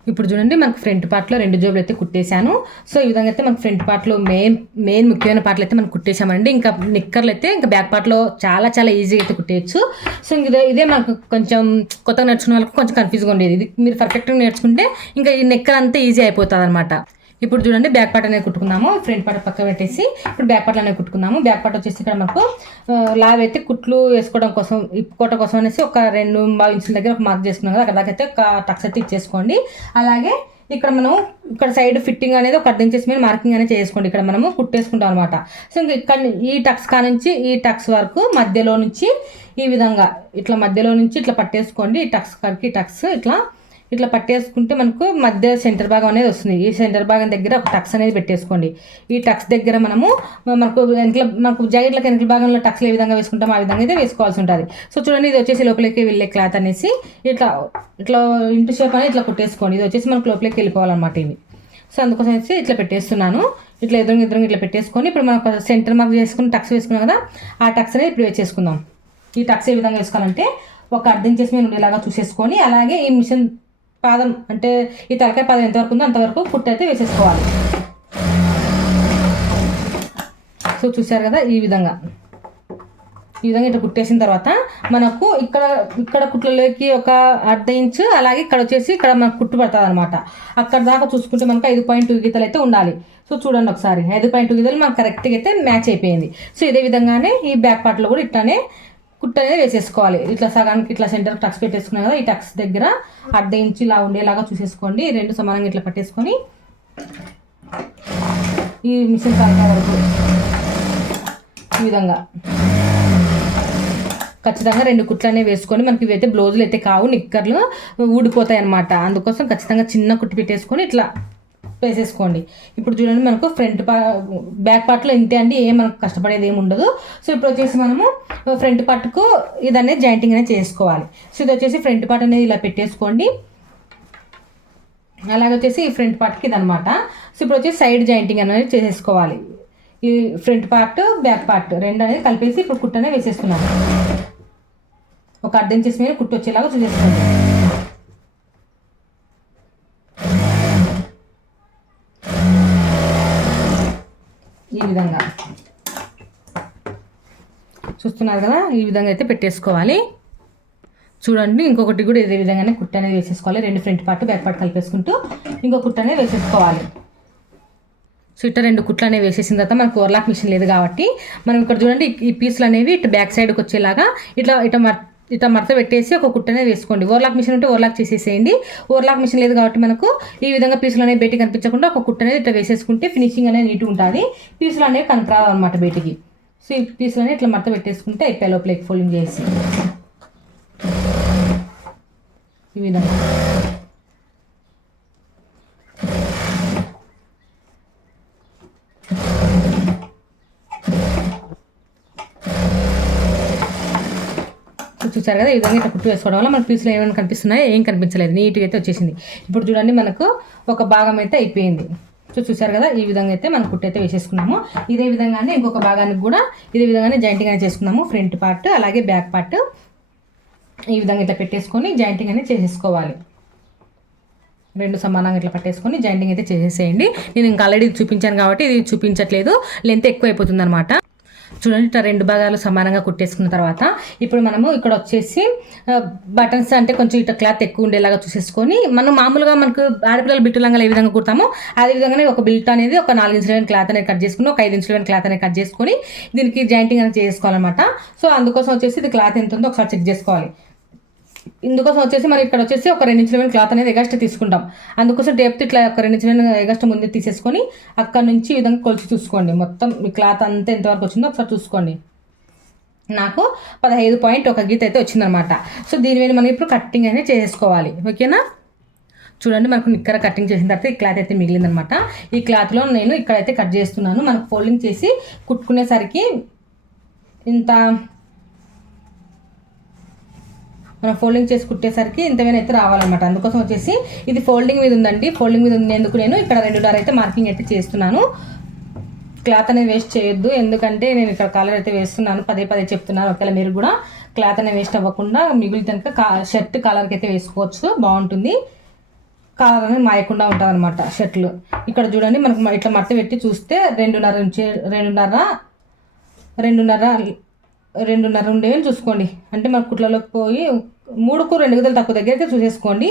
ఇప్పుడు చూడండి, మనకు ఫ్రంట్ పార్ట్లో 2 జోబులు అయితే కుట్టేశాను. సో ఈ విధంగా అయితే మనకు ఫ్రంట్ పార్ట్లో మెయిన్ ముఖ్యమైన పార్ట్లు అయితే మనం కుట్టేశామండి. ఇంకా నిక్కర్లు అయితే ఇంకా బ్యాక్ పార్ట్లో చాలా చాలా ఈజీగా అయితే కుట్టేయచ్చు. సో ఇదే మనకు కొంచెం కొత్తగా నేర్చుకున్న వాళ్ళకి కొంచెం కన్ఫ్యూజ్గా ఉండేది. ఇది మీరు పర్ఫెక్ట్గా నేర్చుకుంటే ఇంకా ఈ నిక్కర్ అంతా ఈజీ అయిపోతుంది అనమాట. ఇప్పుడు చూడండి, బ్యాక్ పార్ట్ అనేది కుట్టుకున్నాము. ఫ్రంట్ పార్ట్ పక్క పెట్టేసి ఇప్పుడు బ్యాక్ పార్ట్ అనేది కుట్టుకున్నాము. బ్యాక్ పార్ట్ వచ్చేసి ఇక్కడ మనకు లావ్ అయితే కుట్లు వేసుకోవడం కోసం ఇప్పుకోవడం కోసం అనేసి ఒక 2 ఇంచుల దగ్గర ఒక మార్క్ చేసుకున్నాం కదా, అక్కడ దాకా అయితే ఒక టక్స్ అయితే ఇచ్చేసుకోండి. అలాగే ఇక్కడ మనం ఇక్కడ సైడ్ ఫిట్టింగ్ అనేది ఒక 10 ఇంచెస్ మీద మార్కింగ్ అనేది చేసుకోండి. ఇక్కడ మనము కుట్టేసుకుంటాం అనమాట. సో ఇంకా ఇక్కడ ఈ టక్స్ నుంచి ఈ టక్స్ వరకు మధ్యలో నుంచి ఈ విధంగా ఇట్లా మధ్యలో నుంచి ఇట్లా పట్టేసుకోండి. ఈ టక్స్ కాడికి టక్స్ ఇట్లా పట్టేసుకుంటే మనకు మధ్య సెంటర్ భాగం అనేది వస్తుంది. ఈ సెంటర్ భాగం దగ్గర ఒక టక్స్ అనేది పెట్టేసుకోండి. ఈ టక్స్ దగ్గర మనకు జాకెట్లకు వెనకల భాగంలో టక్స్లు ఏ విధంగా వేసుకుంటాం ఆ విధంగా అయితే వేసుకోవాల్సి ఉంటుంది. సో చూడండి, ఇది వచ్చేసి లోపలికి వెళ్ళే క్లాత్ అనేసి ఇట్లా ఇంటి షేప్ అనేది ఇట్లా కుట్టేసుకోండి. ఇది వచ్చేసి మనకు లోపలికి వెళ్ళిపోవాలన్నమాట ఇవి. సో అందుకోసం వచ్చి ఇట్లా పెట్టేస్తున్నాను. ఇట్లా ఎదురు ఇట్లా పెట్టేసుకొని ఇప్పుడు మనకు సెంటర్ మార్క్ చేసుకుని టక్స్ వేసుకున్నాం కదా, ఆ టక్స్ అనేది ఇప్పుడు వేసేసుకుందాం. ఈ టక్స్ ఏ విధంగా వేసుకోవాలంటే ఒక 1/2 ఇంచెస్ మీద ఉండేలాగా చూసేసుకొని అలాగే ఈ మిషన్ పాదం అంటే ఈ తలకాయ పాదం ఎంతవరకు ఉందో అంతవరకు కుట్టు అయితే వేసేసుకోవాలి. సో చూసారు కదా, ఈ విధంగా ఇట్లా కుట్టేసిన తర్వాత మనకు ఇక్కడ కుట్లలోకి ఒక 1/2 ఇంచు అలాగే ఇక్కడ వచ్చేసి ఇక్కడ మనకు కుట్టు పడుతుంది అనమాట. అక్కడ దాకా చూసుకుంటే మనకు 5.2 గీతలు అయితే ఉండాలి. సో చూడండి ఒకసారి 5.2 గీతలు మనకు కరెక్ట్గా అయితే మ్యాచ్ అయిపోయింది. సో ఇదే విధంగానే ఈ బ్యాక్ పార్ట్లో కూడా ఇట్లానే కుట్టు అనేది వేసేసుకోవాలి. ఇట్లా సగానికి ఇట్లా సెంటర్ టక్స్ పెట్టేసుకున్నాం కదా, ఈ టక్స్ దగ్గర 1/2 ఇంచు ఇలా ఉండేలాగా చూసేసుకోండి. 2 సమానంగా ఇట్లా పట్టేసుకొని ఈ మిషన్ కాయ వరకు ఈ విధంగా ఖచ్చితంగా 2 కుట్లు అనేవి వేసుకొని మనకి ఇవైతే బ్లౌజులు అయితే కావు, నిక్కర్లు ఊడిపోతాయి అనమాట. అందుకోసం ఖచ్చితంగా చిన్న కుట్టు పెట్టేసుకొని ఇట్లా వేసేసుకోండి. ఇప్పుడు చూడండి, మనకు బ్యాక్ పార్ట్లో ఇంతే అండి, మనకు కష్టపడేది ఏమి ఉండదు. సో ఇప్పుడు వచ్చేసి మనము ఫ్రంట్ పార్ట్కు ఇది అనేది జాయింటింగ్ అనేది చేసుకోవాలి. సో ఇది వచ్చేసి ఫ్రంట్ పార్ట్ అనేది ఇలా పెట్టేసుకోండి. అలాగే వచ్చేసి ఈ ఫ్రంట్ పార్ట్కి ఇది అనమాట. సో ఇప్పుడు వచ్చేసి సైడ్ జాయింటింగ్ అనేది చేసేసుకోవాలి. ఈ ఫ్రంట్ పార్ట్ బ్యాక్ పార్ట్ 2 అనేది కలిపేసి ఇప్పుడు కుట్టు అనేది వేసేస్తున్నాను. ఒక 1/2 ఇంచెస్ మీద కుట్టు వచ్చేలాగా చూసేసుకోండి. ఈ విధంగా చూస్తున్నారు కదా, ఈ విధంగా అయితే పెట్టేసుకోవాలి. చూడండి, ఇంకొకటి కూడా ఇదే విధంగానే కుట్టు అనేది వేసేసుకోవాలి. 2 ఫ్రంట్ పార్ట్ బ్యాక్ పార్ట్ కలిపేసుకుంటూ ఇంకో కుట్టు అనేది వేసేసుకోవాలి. సో ఇట్లా 2 కుట్లు అనేవి వేసేసిన తర్వాత మనకు ఓవర్లాక్ మిషన్ లేదు కాబట్టి మనం ఇక్కడ చూడండి ఈ పీసులు అనేవి ఇటు బ్యాక్ సైడ్కి వచ్చేలాగా ఇట్లా మడత పెట్టేసి ఒక కుట్టు అనేది వేసుకోండి. ఓవర్లాక్ మిషన్ ఉంటే ఓవర్లాక్ చేసేసేయండి. ఓవర్లాక్ మిషన్ లేదు కాబట్టి మనకు ఈ విధంగా పీసులు అనేవి బయటికి కనిపించకుండా ఒక కుట్టు అనేది ఇట్లా వేసేసుకుంటే ఫినిషింగ్ అనేది నీట్గా ఉంటుంది. పీసులు అనేవి కనిపరావు అనమాట బయటికి. సో ఈ పీసులు అనేవి ఇట్లా మడత పెట్టేసుకుంటే అయిపోయి లోపలికి ఫోల్డింగ్ చేసి ఈ విధంగా చూసారు కదా, ఈ విధంగా ఇట్లా కుట్టు వేసుకోవడం వల్ల మన పీసులు ఏమైనా కనిపిస్తున్నాయో ఏం కనిపించలేదు, నీట్గా అయితే వచ్చేసింది. ఇప్పుడు చూడండి మనకు ఒక భాగం అయితే అయిపోయింది. సో చూసారు కదా, ఈ విధంగా అయితే మనం కుట్టు అయితే వేసేసుకున్నాము. ఇదే విధంగానే ఇంకొక భాగానికి కూడా ఇదే విధంగానే జాయింటింగ్ అనేది చేసుకున్నాము. ఫ్రంట్ పార్ట్ అలాగే బ్యాక్ పార్ట్ ఈ విధంగా ఇట్లా పెట్టేసుకొని జాయింటింగ్ అనేది చేసేసుకోవాలి. రెండు సమానంగా ఇట్లా పట్టేసుకొని జాయింటింగ్ అయితే చేసేసేయండి. నేను ఇంకా ఆల్రెడీ చూపించాను కాబట్టి ఇది చూపించట్లేదు, లెంత్ ఎక్కువ అయిపోతుంది అనమాట. చూడండి ఇట్లా రెండు భాగాలు సమానంగా కుట్టేసుకున్న తర్వాత ఇప్పుడు మనము ఇక్కడ వచ్చేసి బటన్స్ అంటే కొంచెం ఇట్లా క్లాత్ ఎక్కువ ఉండేలాగా చూసేసుకొని మనం మామూలుగా మనకు ఆడపిల్లల బిట్టు లంగాలు ఏ విధంగా కుడతామో అదే విధంగానే ఒక బిల్ట్ అనేది ఒక 4 ఇంచుల క్లాత్ అనేది కట్ చేసుకుని ఒక 5 ఇంచుల క్లాత్ అనేది కట్ చేసుకొని దీనికి జాయింటింగ్ అనేది చేసుకోవాలన్నమాట. సో అందుకోసం వచ్చేసి ఇది క్లాత్ ఎంత ఉందో ఒకసారి చెక్ చేసుకోవాలి. ఇందుకోసం వచ్చేసి మనం ఇక్కడ వచ్చేసి ఒక 2 ఇంచుల క్లాత్ అనేది ఎగస్ట్రా తీసుకుంటాం. అందుకోసం టేప్తో ఇట్లా ఒక 2 ఇంచుల ఎగస్ట్రా ముందే తీసేసుకొని అక్కడ నుంచి ఈ విధంగా కొలిచి చూసుకోండి. మొత్తం ఈ క్లాత్ అంతా ఎంతవరకు వచ్చిందో ఒకసారి చూసుకోండి. నాకు 15.1 గీత అయితే వచ్చిందనమాట. సో దీని మీద మనం ఇప్పుడు కట్టింగ్ అనేది చేసుకోవాలి. ఓకేనా, చూడండి మనకు నిక్కర కటింగ్ చేసిన తర్వాత ఈ క్లాత్ అయితే మిగిలిందనమాట. ఈ క్లాత్లో నేను ఇక్కడైతే కట్ చేస్తున్నాను. మనకు ఫోల్డింగ్ చేసి కుట్టుకునేసరికి ఇంత మనం ఫోల్డింగ్ చేసి కుట్టేసరికి ఇంతమైనా అయితే రావాలన్నమాట. అందుకోసం వచ్చేసి ఇది ఫోల్డింగ్ మీద ఉందండి. ఫోల్డింగ్ మీద ఉండేందుకు నేను ఇక్కడ 2 అయితే మార్కింగ్ అయితే చేస్తున్నాను. క్లాత్ అనేది వేస్ట్ చేయొద్దు, ఎందుకంటే నేను ఇక్కడ కలర్ అయితే వేస్తున్నాను, పదే చెప్తున్నాను. ఒకవేళ మీరు కూడా క్లాత్ అనేది వేస్ట్ అవ్వకుండా మిగిలితే కనుక షర్ట్ కలర్కి అయితే వేసుకోవచ్చు, బాగుంటుంది. కలర్ అనేది మాయకుండా ఉంటుంది అనమాట షర్ట్లు. ఇక్కడ చూడండి మనకు ఇట్లా మడత పెట్టి చూస్తే 2.5 నుంచి 2.5 ఉండేవి చూసుకోండి. అంటే మనకు కుట్లలోకి పోయి 3కు 2 గీతలు తక్కువ దగ్గర అయితే చూసేసుకోండి.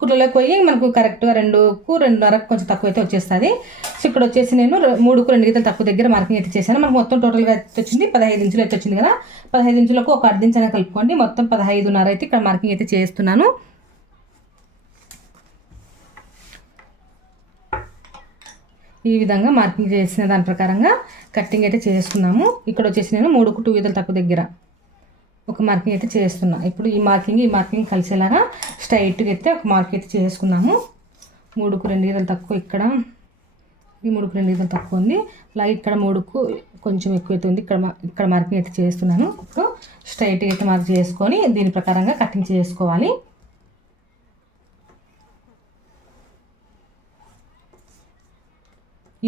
కుట్లలోకి పోయి మనకు కరెక్ట్గా 2కు 2.5 కొంచెం తక్కువ అయితే వచ్చేస్తుంది. సో ఇక్కడ వచ్చేసి నేను 3కు 2 గీతలు తక్కువ దగ్గర మార్కింగ్ అయితే చేశాను. మనకు మొత్తం టోటల్గా అయితే వచ్చింది 15 ఇంచులు అయితే వచ్చింది కదా. 15 ఇంచులకు ఒక అర్ధ ఇంచు అనేది కలుపుకోండి. మొత్తం 15.5 అయితే ఇక్కడ మార్కింగ్ అయితే చేస్తున్నాను. ఈ విధంగా మార్కింగ్ చేసిన దాని ప్రకారంగా కట్టింగ్ అయితే చేసుకున్నాము. ఇక్కడ వచ్చేసి నేను 3కు 2 గీతలు తక్కువ దగ్గర ఒక మార్కింగ్ అయితే చేస్తున్నా. ఇప్పుడు ఈ మార్కింగ్ కలిసేలాగా స్ట్రైట్గా అయితే ఒక మార్క్ అయితే చేసుకున్నాము. 3కు 2 గీతలు తక్కువ, ఇక్కడ ఈ 3కు 2 గీతలు తక్కువ ఉంది. అలాగే ఇక్కడ 3కు కొంచెం ఎక్కువ అయితే ఉంది. ఇక్కడ మార్కింగ్ అయితే చేస్తున్నాను. ఇప్పుడు స్ట్రైట్గా అయితే మార్క్ చేసుకొని దీని ప్రకారంగా కటింగ్ చేసుకోవాలి.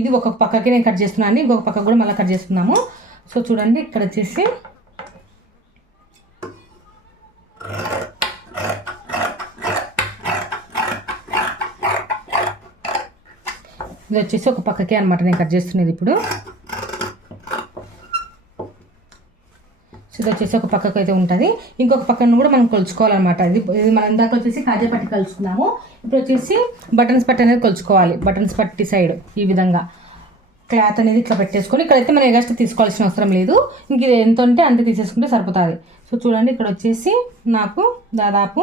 ఇది ఒక పక్కకి నేను కట్ చేస్తున్నాను, ఇంకొక పక్క కూడా మళ్ళీ కట్ చేసుకున్నాము. సో చూడండి ఇక్కడ వచ్చేసి ఇది వచ్చేసి ఒక పక్కకే అనమాట నేను కట్ చేస్తున్నది. ఇప్పుడు ఇది వచ్చేసి ఒక పక్కకు అయితే ఉంటుంది, ఇంకొక పక్కన కూడా మనం కొలుచుకోవాలన్నమాట. ఇది మనం ఇందాక వచ్చేసి కాజా పట్టి కలుసుకున్నాము. ఇప్పుడు వచ్చేసి బటన్స్ పట్టి అనేది కొలుచుకోవాలి. బటన్స్ పట్టి సైడ్ ఈ విధంగా క్లాత్ అనేది ఇట్లా పెట్టేసుకొని ఇక్కడైతే మనం ఎగస్ట్రా తీసుకోవాల్సిన అవసరం లేదు, ఇంక ఇది ఎంత ఉంటే అంతే తీసేసుకుంటే సరిపోతుంది. సో చూడండి ఇక్కడ వచ్చేసి నాకు దాదాపు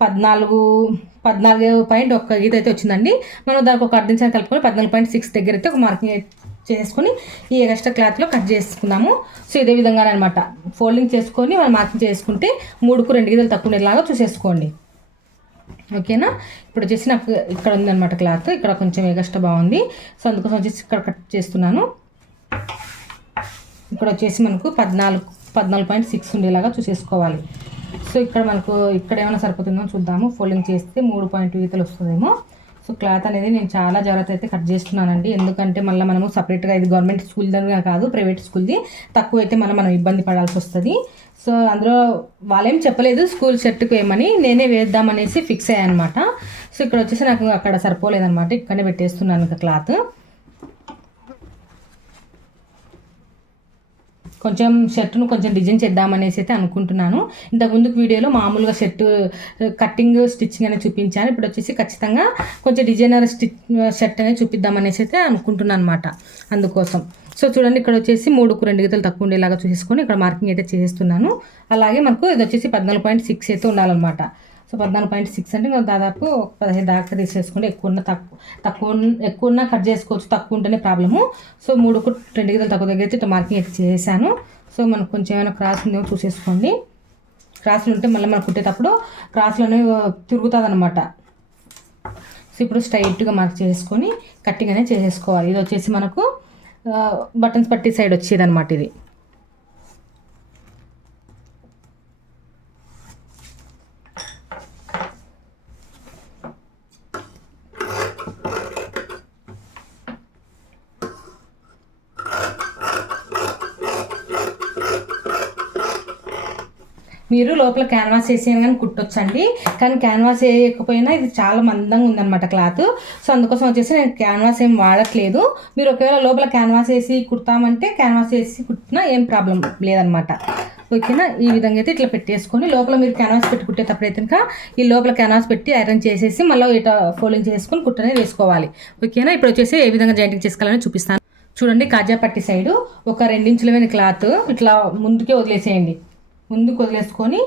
14.1 గీత అయితే వచ్చిందండి. మనం దానికి ఒక అర్ధ ఇంచు కలుపుకొని 14.6 దగ్గర అయితే ఒక మార్కింగ్ చేసుకొని ఈ ఎక్స్ట్రా క్లాత్లో కట్ చేసుకున్నాము. సో ఇదే విధంగా అనమాట ఫోల్డింగ్ చేసుకొని మనం మార్కింగ్ చేసుకుంటే 3కు 2 గీతలు తక్కువ ఉండేలాగా చూసేసుకోండి. ఓకేనా, ఇప్పుడు వచ్చేసి నాకు ఇక్కడ ఉందన్నమాట క్లాత్, ఇక్కడ కొంచెం ఎగస్ట్రా బాగుంది. సో అందుకోసం వచ్చేసి ఇక్కడ కట్ చేస్తున్నాను. ఇక్కడ వచ్చేసి మనకు 14.6 ఉండేలాగా చూసేసుకోవాలి. సో ఇక్కడ మనకు ఇక్కడ ఏమైనా సరిపోతుందో చూద్దాము. ఫోల్డింగ్ చేస్తే 3.2 గీతలు వస్తుందేమో. సో క్లాత్ అనేది నేను చాలా జాగ్రత్త అయితే కట్ చేస్తున్నానండి, ఎందుకంటే మళ్ళీ మనము సపరేట్గా ఇది గవర్నమెంట్ స్కూల్ దగ్గర కాదు, ప్రైవేట్ స్కూల్ది. తక్కువ అయితే మనం ఇబ్బంది పడాల్సి వస్తుంది. సో అందులో వాళ్ళేం చెప్పలేదు స్కూల్ షర్ట్కి వేయమని, నేనే వేద్దామనేసి ఫిక్స్ అయ్యాను అనమాట. సో ఇక్కడ వచ్చేసి నాకు అక్కడ సరిపోలేదన్నమాట, ఇక్కడనే పెట్టేస్తున్నాను ఇంకా క్లాత్. కొంచెం షర్ట్ను కొంచెం డిజైన్ చేద్దామనేసి అయితే అనుకుంటున్నాను. ఇంతకుముందుకు వీడియోలో మామూలుగా కట్టింగ్ స్టిచ్చింగ్ అనేది చూపించాను. ఇప్పుడు వచ్చేసి ఖచ్చితంగా కొంచెం డిజైనర్ షర్ట్ అనేది చూపిద్దామనేసి అయితే అనుకుంటున్నాను అనమాట. అందుకోసం సో చూడండి ఇక్కడ వచ్చేసి 3కు 2 గీతలు తక్కువ ఉండేలాగా చూసేసుకొని ఇక్కడ మార్కింగ్ అయితే చేస్తున్నాను. అలాగే మనకు ఇది వచ్చేసి 14.6 అయితే ఉండాలన్నమాట. సో 14.6 అంటే దాదాపు 15 దాకా తీసేసుకుంటే ఎక్కువ ఉన్న కట్ చేసుకోవచ్చు, తక్కువ ఉంటేనే ప్రాబ్లము. సో 3కు 2 గీతలు తక్కువ దగ్గర అయితే మార్కింగ్ అయితే చేశాను. సో మనకు కొంచెం ఏమైనా క్రాస్ ఉందేమో చూసేసుకోండి. క్రాస్లు ఉంటే మళ్ళీ మనం కుట్టేటప్పుడు క్రాస్లోనే తిరుగుతుంది అనమాట. సో ఇప్పుడు స్ట్రైట్గా మార్క్ చేసుకొని కట్టింగ్ అనేది చేసేసుకోవాలి. ఇది వచ్చేసి మనకు బటన్స్ పట్టి సైడ్ వచ్చేది అనమాట. ఇది మీరు లోపల క్యాన్వాస్ వేసేయని కానీ కుట్టొచ్చండి, కానీ క్యాన్వాస్ వేయకపోయినా ఇది చాలా మందంగా ఉందన్నమాట క్లాత్. సో అందుకోసం వచ్చేసి నేను క్యాన్వాస్ ఏం వాడట్లేదు. మీరు ఒకవేళ లోపల క్యాన్వాస్ వేసి కుడతామంటే క్యాన్వాస్ వేసి కుట్టినా ఏం ప్రాబ్లం లేదనమాట. ఓకేనా, ఈ విధంగా అయితే ఇట్లా పెట్టేసుకొని లోపల మీరు క్యాన్వాస్ పెట్టి కుట్టేటప్పుడు అయితే ఇంకా ఈ లోపల క్యాన్వాస్ పెట్టి ఐరన్ చేసేసి మళ్ళీ ఇట్లా ఫోల్డింగ్ చేసుకొని కుట్టనే వేసుకోవాలి. ఓకేనా, ఇప్పుడు వచ్చేసి ఏ విధంగా జాయింటింగ్ చేసుకోవాలని చూపిస్తాను. చూడండి, కాజా పట్టి సైడు ఒక 2 ఇంచుల క్లాత్ ఇట్లా ముందుకే వదిలేసేయండి. ముందుకు వదిలేసుకొని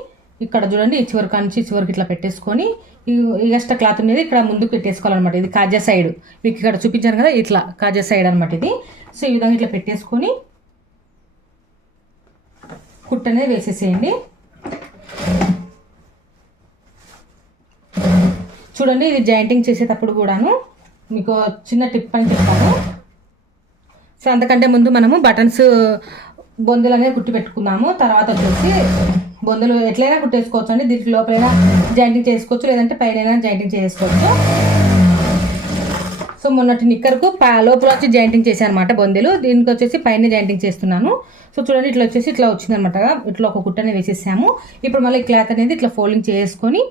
ఇక్కడ చూడండి ఈ చివరికి నుంచి చివరికి ఇట్లా పెట్టేసుకొని ఈ ఎక్స్ట్రా క్లాత్ అనేది ఇక్కడ ముందుకు పెట్టేసుకోవాలన్నమాట. ఇది కాజా సైడ్ మీకు ఇక్కడ చూపించాను కదా, ఇట్లా కాజా సైడ్ అనమాట ఇది. సో ఈ విధంగా ఇట్లా పెట్టేసుకొని కుట్ట అనేది వేసేసేయండి. చూడండి, ఇది జాయింటింగ్ చేసేటప్పుడు కూడాను మీకు చిన్న టిప్ అని చెప్తాను. సో అంతకంటే ముందు మనము బటన్స్ బొందలు అనేది కుట్టి పెట్టుకున్నాము. తర్వాత వచ్చేసి బొందలు ఎట్లయినా కుట్టేసుకోవచ్చు అండి. దీనికి లోపలైనా జాయింటింగ్ చేసుకోవచ్చు, లేదంటే పైన జాయింటింగ్ చేసుకోవచ్చు. సో మొన్నటి నిక్కర్కు లోపల వచ్చి జాయింటింగ్ చేశాను అనమాట బొందెలు. దీనికి వచ్చేసి పైన జాయింటింగ్ చేస్తున్నాను. సో చూడండి, ఇట్లా వచ్చేసి ఇట్లా వచ్చిందనమాట. ఇట్లా ఒక కుట్టనే వేసేసాము. ఇప్పుడు మళ్ళీ క్లాత్ అనేది ఇట్లా ఫోల్డింగ్ చేసుకొని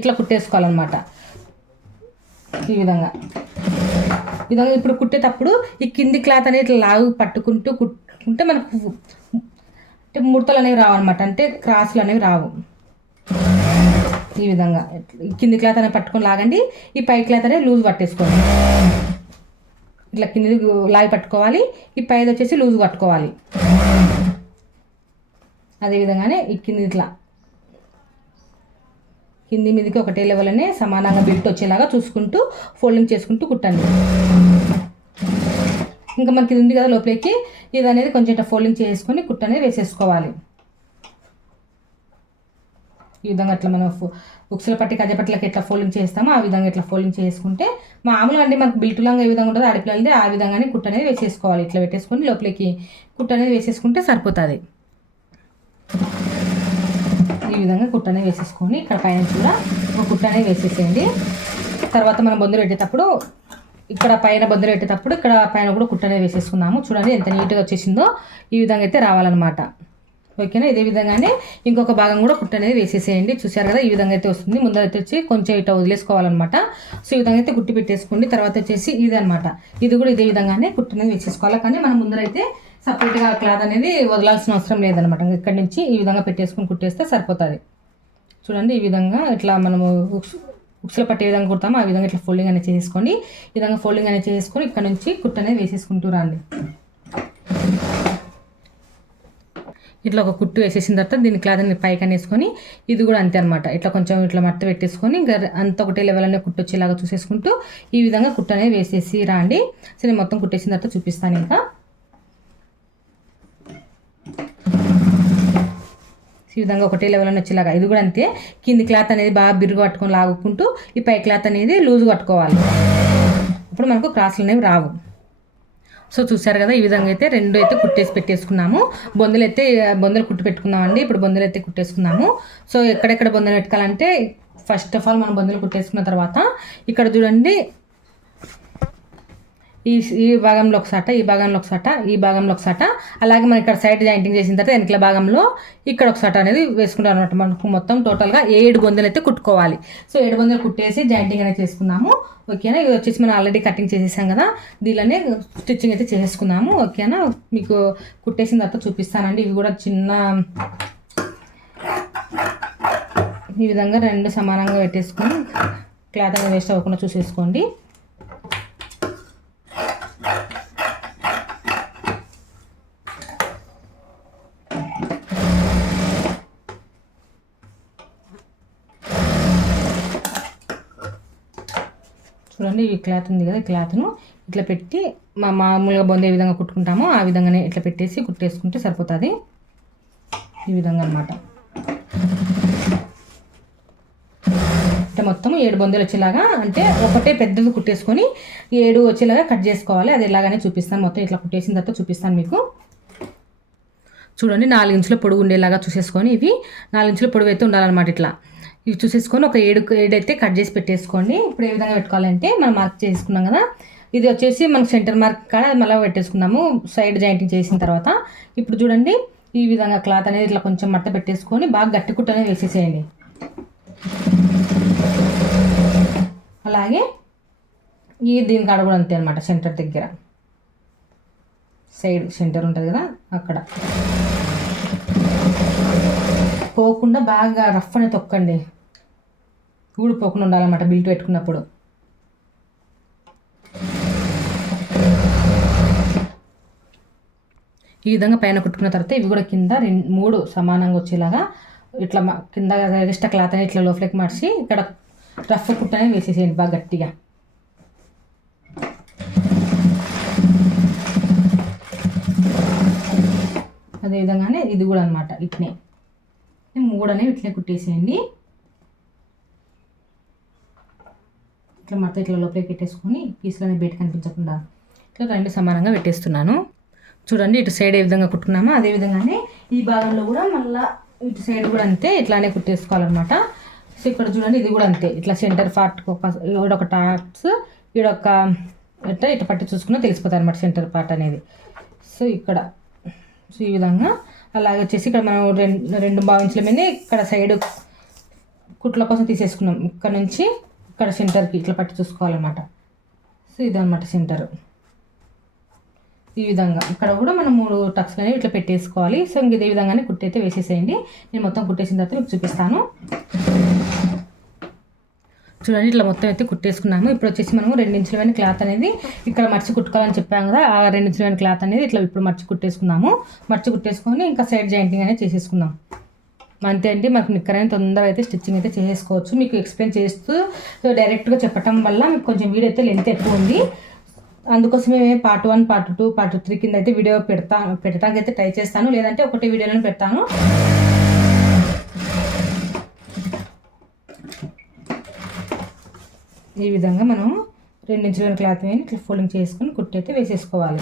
ఇట్లా కుట్టేసుకోవాలన్నమాట. ఈ విధంగా ఇప్పుడు కుట్టేటప్పుడు ఈ కింది క్లాత్ అనేది ఇట్లా లాగు పట్టుకుంటూ కుట్టుకుంటే మనకు అంటే ముడతలు అనేవి రావు అనమాట, అంటే క్రాసులు అనేవి రావు. ఈ విధంగా కింది క్లాత్ అనేది పట్టుకొని లాగండి, ఈ పై క్లాత్ అనేది లూజ్ పట్టేసుకోండి. ఇట్లా కింది లాగి పట్టుకోవాలి, ఈ పైది వచ్చేసి లూజ్ పట్టుకోవాలి. అదేవిధంగానే ఈ కింది ఇట్లా కింది మీదకి ఒకటే లెవెల్ అనే సమానంగా బిల్ట్ వచ్చేలాగా చూసుకుంటూ ఫోల్డింగ్ చేసుకుంటూ కుట్టండి. ఇంకా మనకి ఇది ఉంది కదా లోపలికి, ఇది అనేది కొంచెం ఇట్లా ఫోల్డింగ్ చేసుకొని కుట్ట అనేది వేసేసుకోవాలి. ఈ విధంగా అట్లా మనం ఉక్సుల పట్టి కజపట్లకి ఎట్లా ఫోల్డింగ్ చేస్తామో ఆ విధంగా ఇట్లా ఫోల్డింగ్ చేసుకుంటే మామూలుగా అంటే మనకు బిల్టులంగా ఏ విధంగా ఉంటుందో అడిపిల్లది ఆ విధంగానే కుట్ట అనేది వేసేసుకోవాలి. ఇట్లా పెట్టేసుకొని లోపలికి కుట్ట అనేది వేసేసుకుంటే సరిపోతుంది. ఈ విధంగా కుట్ట అనేది వేసేసుకొని ఇక్కడ పైన కూడా ఒక కుట్ట అనేది వేసేసేయండి. తర్వాత మనం బొందలు పెట్టేటప్పుడు ఇక్కడ పైన బొందలు పెట్టేటప్పుడు ఇక్కడ పైన కూడా కుట్ట అనేది వేసేసుకున్నాము. చూడండి ఎంత నీట్గా వచ్చేసిందో. ఈ విధంగా అయితే రావాలన్నమాట. ఓకేనా, ఇదే విధంగానే ఇంకొక భాగం కూడా కుట్ట అనేది వేసేసేయండి. చూసారు కదా, ఈ విధంగా అయితే వస్తుంది. ముందర అయితే వచ్చి కొంచెం ఇట్లా వదిలేసుకోవాలన్నమాట. సో ఈ విధంగా అయితే కుట్టి పెట్టేసుకోండి. తర్వాత వచ్చేసి ఇది అనమాట, ఇది కూడా ఇదే విధంగానే కుట్ట అనేది వేసేసుకోవాలి. కానీ మనం ముందరైతే సపరేట్గా క్లాత్ అనేది వదలాల్సిన అవసరం లేదనమాట. ఇక్కడ నుంచి ఈ విధంగా పెట్టేసుకొని కుట్టేస్తే సరిపోతుంది. చూడండి, ఈ విధంగా ఇట్లా మనము ఉక్సులు పట్టే విధంగా కుడతాము ఆ విధంగా ఇట్లా ఫోల్డింగ్ అనేది చేసుకోండి. ఈ విధంగా ఫోల్డింగ్ అనేది చేసుకొని ఇక్కడ నుంచి కుట్ట అనేది వేసేసుకుంటూ రండి. ఇట్లా ఒక కుట్టు వేసేసిన తర్వాత దీని క్లాత్ అనేది పైకి అనేసుకొని ఇది కూడా అంతే అనమాట. ఇట్లా కొంచెం ఇట్లా మట్ట పెట్టేసుకొని ఇంకా అంత ఒకటే లెవెల్ అనేది కుట్టు వచ్చేలాగా చూసేసుకుంటూ ఈ విధంగా కుట్టు అనేది వేసేసి రండి. సో నేను మొత్తం కుట్టేసిన తర్వాత చూపిస్తాను. ఇంకా ఈ విధంగా ఒకటే లెవెల్ అని వచ్చేలాగా ఇది కూడా అంతే. కింది క్లాత్ అనేది బాగా బిరుగు పట్టుకొని లాగుకుంటూ ఈ పై క్లాత్ అనేది లూజ్ పట్టుకోవాలి. అప్పుడు మనకు క్రాసులు అనేవి రావు. సో చూసారు కదా, ఈ విధంగా అయితే రెండు అయితే కుట్టేసి పెట్టేసుకున్నాము. బొందలు కుట్టి పెట్టుకున్నామండి. ఇప్పుడు బొందలు అయితే కుట్టేసుకున్నాము. సో ఎక్కడెక్కడ బొందలు పెట్టుకోవాలంటే ఫస్ట్ ఆఫ్ ఆల్ మనం బొందలు కుట్టేసుకున్న తర్వాత ఇక్కడ చూడండి ఈ భాగంలో ఒక సాట, ఈ భాగంలో ఒక సాట, ఈ భాగంలో ఒక సాట, అలాగే మనం ఇక్కడ సైడ్ జాయింటింగ్ చేసిన తర్వాత వెనకల భాగంలో ఇక్కడ ఒక సాట అనేది వేసుకుంటాం అనమాట. మనకు మొత్తం టోటల్గా 7 బొందలు అయితే కుట్టుకోవాలి. సో 7 బొందలు కుట్టేసి జాయింటింగ్ అనేది చేసుకున్నాము. ఓకేనా, ఇది వచ్చేసి మనం ఆల్రెడీ కటింగ్ చేసేసాం కదా, దీనిలోనే స్టిచ్చింగ్ అయితే చేసుకున్నాము. ఓకేనా, మీకు కుట్టేసిన తర్వాత చూపిస్తానండి. ఇవి కూడా చిన్న ఈ విధంగా 2 సమానంగా పెట్టేసుకొని క్లాత్ అనేది వేస్ట్ అవ్వకుండా చూసేసుకోండి. చూడండి, ఈ క్లాత్ ఉంది కదా, ఈ క్లాత్ను ఇట్లా పెట్టి మామూలుగా బొందే విధంగా కుట్టుకుంటామో ఆ విధంగానే ఇట్లా పెట్టేసి కుట్టేసుకుంటే సరిపోతుంది. ఈ విధంగా అనమాట. ఇట్లా మొత్తం 7 బొందలు వచ్చేలాగా, అంటే ఒకటే పెద్దది కుట్టేసుకొని 7 వచ్చేలాగా కట్ చేసుకోవాలి. అది ఎలాగనే చూపిస్తాను. మొత్తం ఇట్లా కుట్టేసిన తర్వాత చూపిస్తాను మీకు. చూడండి, 4 ఇంచుల పొడుగు ఉండేలాగా చూసేసుకొని ఇవి 4 ఇంచుల పొడవు అయితే ఉండాలన్నమాట. ఇట్లా ఇవి చూసేసుకొని ఒక 7 అయితే కట్ చేసి పెట్టేసుకోండి. ఇప్పుడు ఏ విధంగా పెట్టుకోవాలంటే మనం మార్క్ చేసుకున్నాం కదా, ఇది వచ్చేసి మనకు సెంటర్ మార్క్ కాడ మళ్ళీ పెట్టేసుకున్నాము సైడ్ జాయింటింగ్ చేసిన తర్వాత. ఇప్పుడు చూడండి, ఈ విధంగా క్లాత్ అనేది ఇట్లా కొంచెం మడత పెట్టేసుకొని బాగా గట్టి కుట్టు అనేది వేసేసేయండి. అలాగే దీని కాడ కూడా అంతే అనమాట. సెంటర్ దగ్గర సైడ్ సెంటర్ ఉంటుంది కదా, అక్కడ పోకుండా బాగా రఫ్ అనేది తొక్కండి. ఊడిపోకుండా ఉండాలన్నమాట బిల్ట్ పెట్టుకున్నప్పుడు. ఈ విధంగా పైన కుట్టుకున్న తర్వాత ఇవి కూడా కింద 3 సమానంగా వచ్చేలాగా ఇట్లా కింద ఎక్స్ట్రా క్లాత్ అనేది ఇట్లా లోపలికి మార్చి ఇక్కడ రఫ్ కుట్టు అనేది వేసేసేయండి బాగా గట్టిగా. అదేవిధంగానే ఇది కూడా అనమాట. ఇట్నే 3 అనేవి ఇట్లే కుట్టేసేయండి. ఇట్లా మొత్తం ఇట్లా లోపలికి పెట్టేసుకొని పీసులు అనేవి బయట కనిపించకుండా ఇట్లా 2 సమానంగా పెట్టేస్తున్నాను. చూడండి ఇటు సైడ్ ఏ విధంగా కుట్టుకున్నామో అదేవిధంగానే ఈ భాగంలో కూడా మళ్ళీ ఇటు సైడ్ కూడా అంతే ఇట్లానే కుట్టేసుకోవాలన్నమాట. సో ఇక్కడ చూడండి ఇది కూడా అంతే. ఇట్లా సెంటర్ పార్ట్కి ఒక టాప్స్ ఈడొక ఇట్లా పట్టి చూసుకున్నా తెలిసిపోతుంది అనమాట సెంటర్ పార్ట్ అనేది. సో ఇక్కడ సో ఈ విధంగా అలాగే వచ్చేసి ఇక్కడ మనం 2 ఇంచుల మీద ఇక్కడ సైడ్ కుట్ల కోసం తీసేసుకున్నాం. ఇక్కడ నుంచి ఇక్కడ సెంటర్కి ఇట్లా పట్టి చూసుకోవాలన్నమాట. సో ఇదన్నమాట సెంటర్. ఈ విధంగా ఇక్కడ కూడా మనం 3 టక్స్ అనేవి ఇట్లా పెట్టేసుకోవాలి. సో ఇంక ఇదే విధంగానే కుట్టయితే వేసేసేయండి. నేను మొత్తం కుట్టేసిన తర్వాత మీకు చూపిస్తాను. చూడండి ఇట్లా మొత్తం అయితే కుట్టేసుకున్నాము. ఇప్పుడు వచ్చేసి మనము 2 ఇంచుల క్లాత్ అనేది ఇక్కడ మర్చి కుట్టుకోవాలని చెప్పాము కదా, ఆ 2 ఇంచుల క్లాత్ అనేది ఇట్లా ఇప్పుడు మర్చి కుట్టేసుకున్నాము. మర్చి కుట్టేసుకొని ఇంకా సైడ్ జాయింటింగ్ అనేది చేసేసుకున్నాం. అంతే అండి. మనకు నిక్కర్ అనేది తొందరగా అయితే స్టిచ్చింగ్ అయితే చేసేసుకోవచ్చు. మీకు ఎక్స్ప్లెయిన్ చేస్తూ డైరెక్ట్గా చెప్పటం వల్ల మీకు కొంచెం వీడియో అయితే లెంత్ ఎక్కువ ఉంది. అందుకోసమే పార్ట్ 1, పార్ట్ 2, పార్ట్ 3 కింద అయితే వీడియో పెట్టడానికి అయితే ట్రై చేస్తాను. లేదంటే ఒకటే వీడియోలో పెడతాను. ఈ విధంగా మనం 2 ఇంచుల క్లాత్ మీద ఇట్లా ఫోల్డింగ్ చేసుకొని కుట్టి అయితే వేసేసుకోవాలి.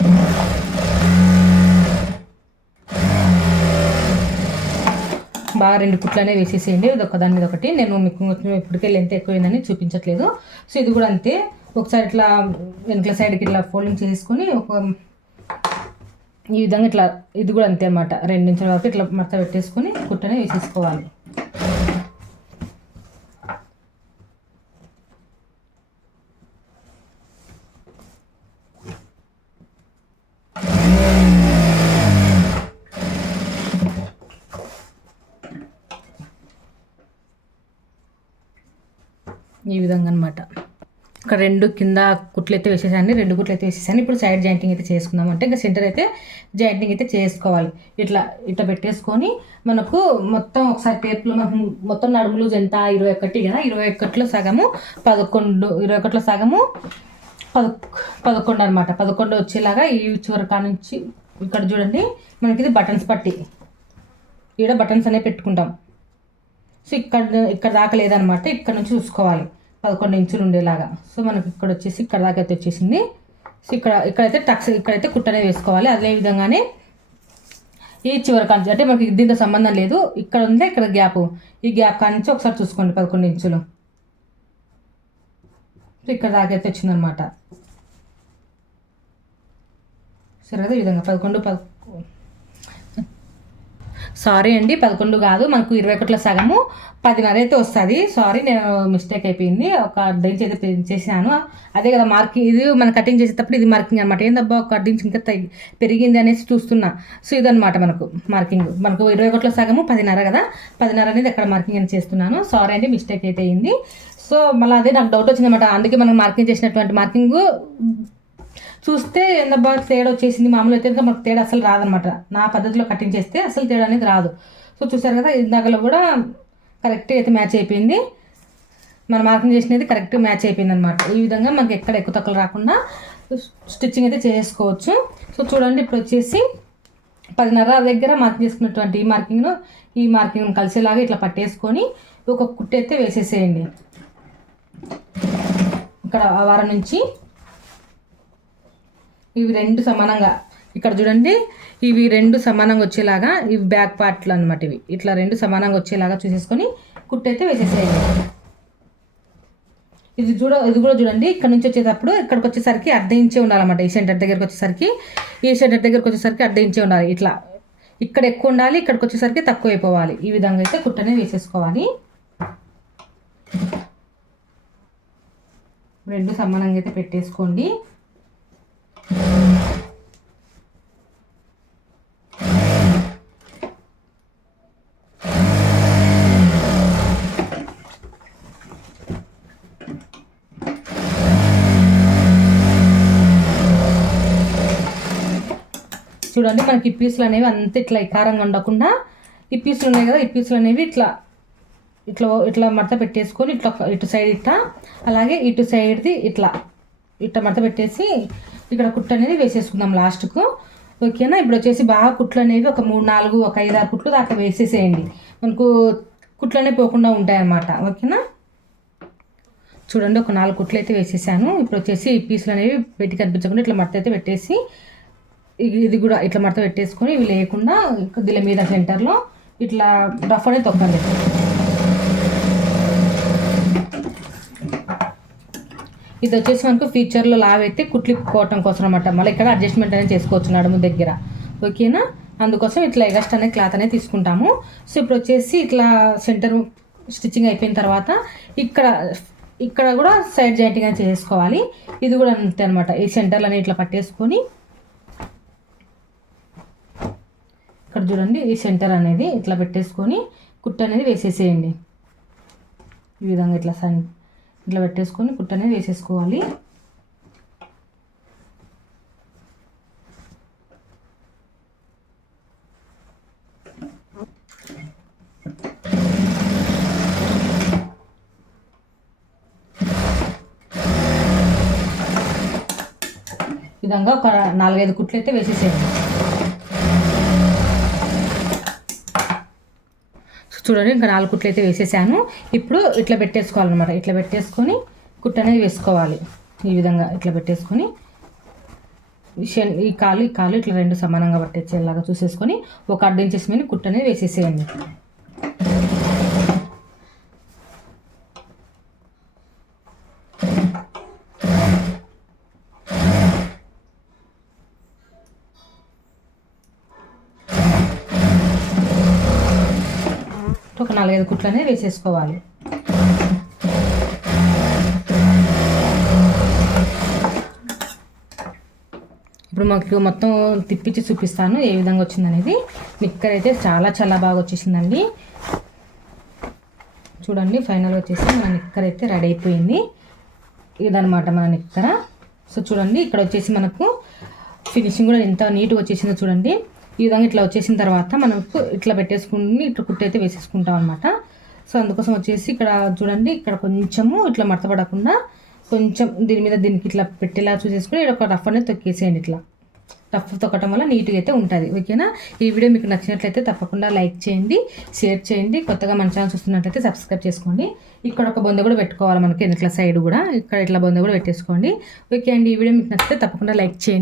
బాగా 2 కుట్లు అనేవి వేసేసేయండి. ఇది ఒకదాని మీద ఒకటి. నేను మీకు ఇప్పటికే లెంత్ ఎక్కువైందని చూపించట్లేదు. సో ఇది కూడా అంతే. ఒకసారి ఇట్లా వెనకల సైడ్కి ఇట్లా ఫోల్డింగ్ చేసుకొని ఈ విధంగా ఇట్లా ఇది కూడా అంతే అన్నమాట. 2 ఇంచుల వరకు ఇట్లా మడత పెట్టేసుకొని కుట్టనే వేసేసుకోవాలి. ఈ విధంగా అనమాట. ఇక్కడ 2 కింద కుట్లు అయితే వేసేసాను, 2 కుట్లు అయితే వేసేసాను. ఇప్పుడు సైడ్ జాయింటింగ్ అయితే చేసుకుందాం. అంటే ఇంకా సెంటర్ అయితే జాయింటింగ్ అయితే చేసుకోవాలి. ఇట్లా పెట్టేసుకొని మనకు మొత్తం ఒకసారి టేప్లో మనకు మొత్తం నడుము లూజ్ ఎంత 21 కదా, 21లో సగము 11, 21లో సగము 11 అనమాట. 11 వచ్చేలాగా ఈ చివరి నుంచి ఇక్కడ చూడండి మనకి ఇది బటన్స్ పట్టి ఇక్కడ బటన్స్ అనేవి పెట్టుకుంటాం. సో ఇక్కడ దాకా లేదనమాట. ఇక్కడ నుంచి చూసుకోవాలి 11 ఇంచులు ఉండేలాగా. సో మనకి ఇక్కడ వచ్చేసి ఇక్కడ దాకా అయితే వచ్చేసింది. సో ఇక్కడైతే టక్స్ ఇక్కడైతే కుట్టనే వేసుకోవాలి. అదే విధంగానే ఈ చివరి కాంచి అంటే మనకి దీంతో సంబంధం లేదు. ఇక్కడ ఉందే ఇక్కడ గ్యాప్, ఈ గ్యాప్ కానించి ఒకసారి చూసుకోండి 11 ఇంచులు. సో ఇక్కడ దాకా అయితే వచ్చిందనమాట. సరే కదా, ఈ విధంగా 11 సారీ అండి 11 కాదు, మనకు 21లో సగము 10.5 అయితే వస్తుంది. సారీ నేను మిస్టేక్ అయిపోయింది. ఒక 1/2 ఇంచ్ అయితే చేసాను. అదే కదా మార్కింగ్. ఇది మనం కటింగ్ చేసేటప్పుడు ఇది మార్కింగ్ అనమాట. ఏందబ్బా ఒక 1/2 ఇంచ్ ఇంకా పెరిగింది అనేసి చూస్తున్నా. సో ఇదనమాట మనకు మార్కింగ్. మనకు 21లో సగము 10.5 కదా, 10.5 అనేది అక్కడ మార్కింగ్ అని చేస్తున్నాను. సారీ అండి మిస్టేక్ అయితే అయింది. సో మళ్ళీ అదే నాకు డౌట్ వచ్చిందన్నమాట. అందుకే మనం మార్కింగ్ చేసినటువంటి మార్కింగ్ చూస్తే ఏందబ్బా తేడా వచ్చేసింది. మామూలు అయితే ఇంకా మనకు తేడా అసలు రాదనమాట. నా పద్ధతిలో కటింగ్ చేస్తే అసలు తేడా అనేది రాదు. సో చూసారు కదా, ఇందాకలో కూడా కరెక్ట్గా అయితే మ్యాచ్ అయిపోయింది. మనం మార్కింగ్ చేసినది కరెక్ట్గా మ్యాచ్ అయిపోయింది అనమాట. ఈ విధంగా మనకి ఎక్కడ ఎక్కువ తక్కువ రాకుండా స్టిచ్చింగ్ అయితే చేసుకోవచ్చు. సో చూడండి ఇప్పుడు వచ్చేసి 10.5 దగ్గర మార్కింగ్ చేసుకున్నటువంటి ఈ మార్కింగ్ను కలిసేలాగా ఇట్లా పట్టేసుకొని ఒక కుట్టు అయితే వేసేసేయండి. ఇక్కడ వారం నుంచి ఇవి 2 సమానంగా ఇక్కడ చూడండి, ఇవి 2 సమానంగా వచ్చేలాగా ఇవి బ్యాక్ పార్ట్లు అనమాట. ఇవి ఇట్లా 2 సమానంగా వచ్చేలాగా చూసేసుకొని కుట్టయితే వేసేసేయండి. ఇది కూడా చూడండి, ఇక్కడ నుంచి వచ్చేటప్పుడు ఇక్కడికి వచ్చేసరికి 1/2 ఇంచే ఉండాలన్నమాట. ఈ సెంటర్ దగ్గరకు వచ్చేసరికి 1/2 ఇంచే ఉండాలి. ఇట్లా ఇక్కడ ఎక్కువ ఉండాలి, ఇక్కడికి వచ్చేసరికి తక్కువ అయిపోవాలి. ఈ విధంగా అయితే కుట్టు అనేది వేసేసుకోవాలి. రెండు సమానంగా అయితే పెట్టేసుకోండి. చూడండి మనకి ఈ పీసులు అనేవి అంత ఇట్లా ఇకారంగా ఉండకుండా ఈ పీసులు ఉన్నాయి కదా, ఈ పీసులు అనేవి ఇట్లా ఇట్లా ఇట్లా మడత పెట్టేసుకొని ఇట్లా ఇటు సైడ్ ఇట్లా, అలాగే ఇటు సైడ్ది ఇట్లా ఇట్లా మడత పెట్టేసి ఇక్కడ కుట్లు అనేది వేసేసుకుందాం లాస్ట్కు. ఓకేనా. ఇప్పుడు వచ్చేసి బాగా కుట్లు అనేవి ఒక 3, 4, ఒక 5, 6 కుట్లు దాకా వేసేసేయండి. మనకు కుట్లు అనేవి పోకుండా ఉంటాయన్నమాట. ఓకేనా. చూడండి ఒక 4 కుట్లు అయితే వేసేసాను. ఇప్పుడు వచ్చేసి ఈ పీసులు అనేవి పెట్టి కనిపించకుండా ఇట్లా మడత అయితే పెట్టేసి ఇది కూడా ఇట్లా మడత పెట్టేసుకొని ఇవి లేకుండా దీని మీద సెంటర్లో ఇట్లా రఫ్ అనేది తొక్కండి. ఇది వచ్చేసి మనకు ఫ్యూచర్లో లావ్ అయితే కుట్లిప్పుకోవటం కోసం అనమాట. మళ్ళీ ఇక్కడ అడ్జస్ట్మెంట్ అనేది చేసుకోవచ్చు నడుము దగ్గర. ఓకేనా. అందుకోసం ఇట్లా ఎగస్ట్ అనే క్లాత్ అనేది తీసుకుంటాము. సో ఇప్పుడు వచ్చేసి ఇట్లా సెంటర్ స్టిచ్చింగ్ అయిపోయిన తర్వాత ఇక్కడ కూడా సైడ్ జాయింటింగ్ అనేది చేసుకోవాలి. ఇది కూడా అంతే అనమాట. ఈ సెంటర్లు అనేవి ఇట్లా పట్టేసుకొని ఇక్కడ చూడండి ఈ సెంటర్ అనేది ఇట్లా పెట్టేసుకొని కుట్టు అనేది వేసేసేయండి. ఈ విధంగా ఇట్లా ఇట్లా పెట్టేసుకొని కుట్టు అనేది వేసేసుకోవాలి. ఈ విధంగా ఒక 4-5 కుట్లు అయితే వేసేసేయండి. చూడండి ఇంకా 4 కుట్లు అయితే వేసేసాను. ఇప్పుడు ఇట్లా పెట్టేసుకోవాలన్నమాట. ఇట్లా పెట్టేసుకొని కుట్టు అనేది వేసుకోవాలి. ఈ విధంగా ఇట్లా పెట్టేసుకొని ఈ కాలు ఇట్లా 2 సమానంగా పట్టేసేలాగా చూసేసుకొని ఒక 1/2 ఇంచెస్ మీద కుట్టు అనేది వేసేసేయండి. ఒక 4-5 కుట్లు అనేది వేసేసుకోవాలి. ఇప్పుడు మాకు మొత్తం తిప్పించి చూపిస్తాను ఏ విధంగా వచ్చిందనేది. నిక్కర్ అయితే చాలా బాగా వచ్చేసిందండి. చూడండి ఫైనల్ వచ్చేసి మన నిక్కర్ అయితే రెడీ అయిపోయింది. ఇదనమాట మన నిక్కర. సో చూడండి ఇక్కడ వచ్చేసి మనకు ఫినిషింగ్ కూడా ఎంత నీట్గా వచ్చేసిందో చూడండి. ఈ విధంగా ఇట్లా వచ్చేసిన తర్వాత మనకు ఇట్లా పెట్టేసుకుని ఇట్లా కుట్టు అయితే వేసేసుకుంటాం అనమాట. సో అందుకోసం వచ్చేసి ఇక్కడ చూడండి ఇక్కడ కొంచెము ఇట్లా మడతపడకుండా కొంచెం దీనికి ఇట్లా పెట్టేలా చూసేసుకుని ఒక రఫ్ అనేది తొక్కేసేయండి. ఇట్లా రఫ్ తొక్కటం వల్ల నీట్గా అయితే ఉంటుంది. ఓకేనా. ఈ వీడియో మీకు నచ్చినట్లయితే తప్పకుండా లైక్ చేయండి, షేర్ చేయండి. కొత్తగా మన ఛానల్ చూస్తున్నట్లయితే సబ్స్క్రైబ్ చేసుకోండి. ఇక్కడ ఒక బొంద కూడా పెట్టుకోవాలి మనకి ఇట్లా సైడ్ కూడా ఇక్కడ ఇట్లా బొంద కూడా పెట్టేసుకోండి. ఓకే అండి. ఈ వీడియో మీకు నచ్చితే తప్పకుండా లైక్ చేయండి.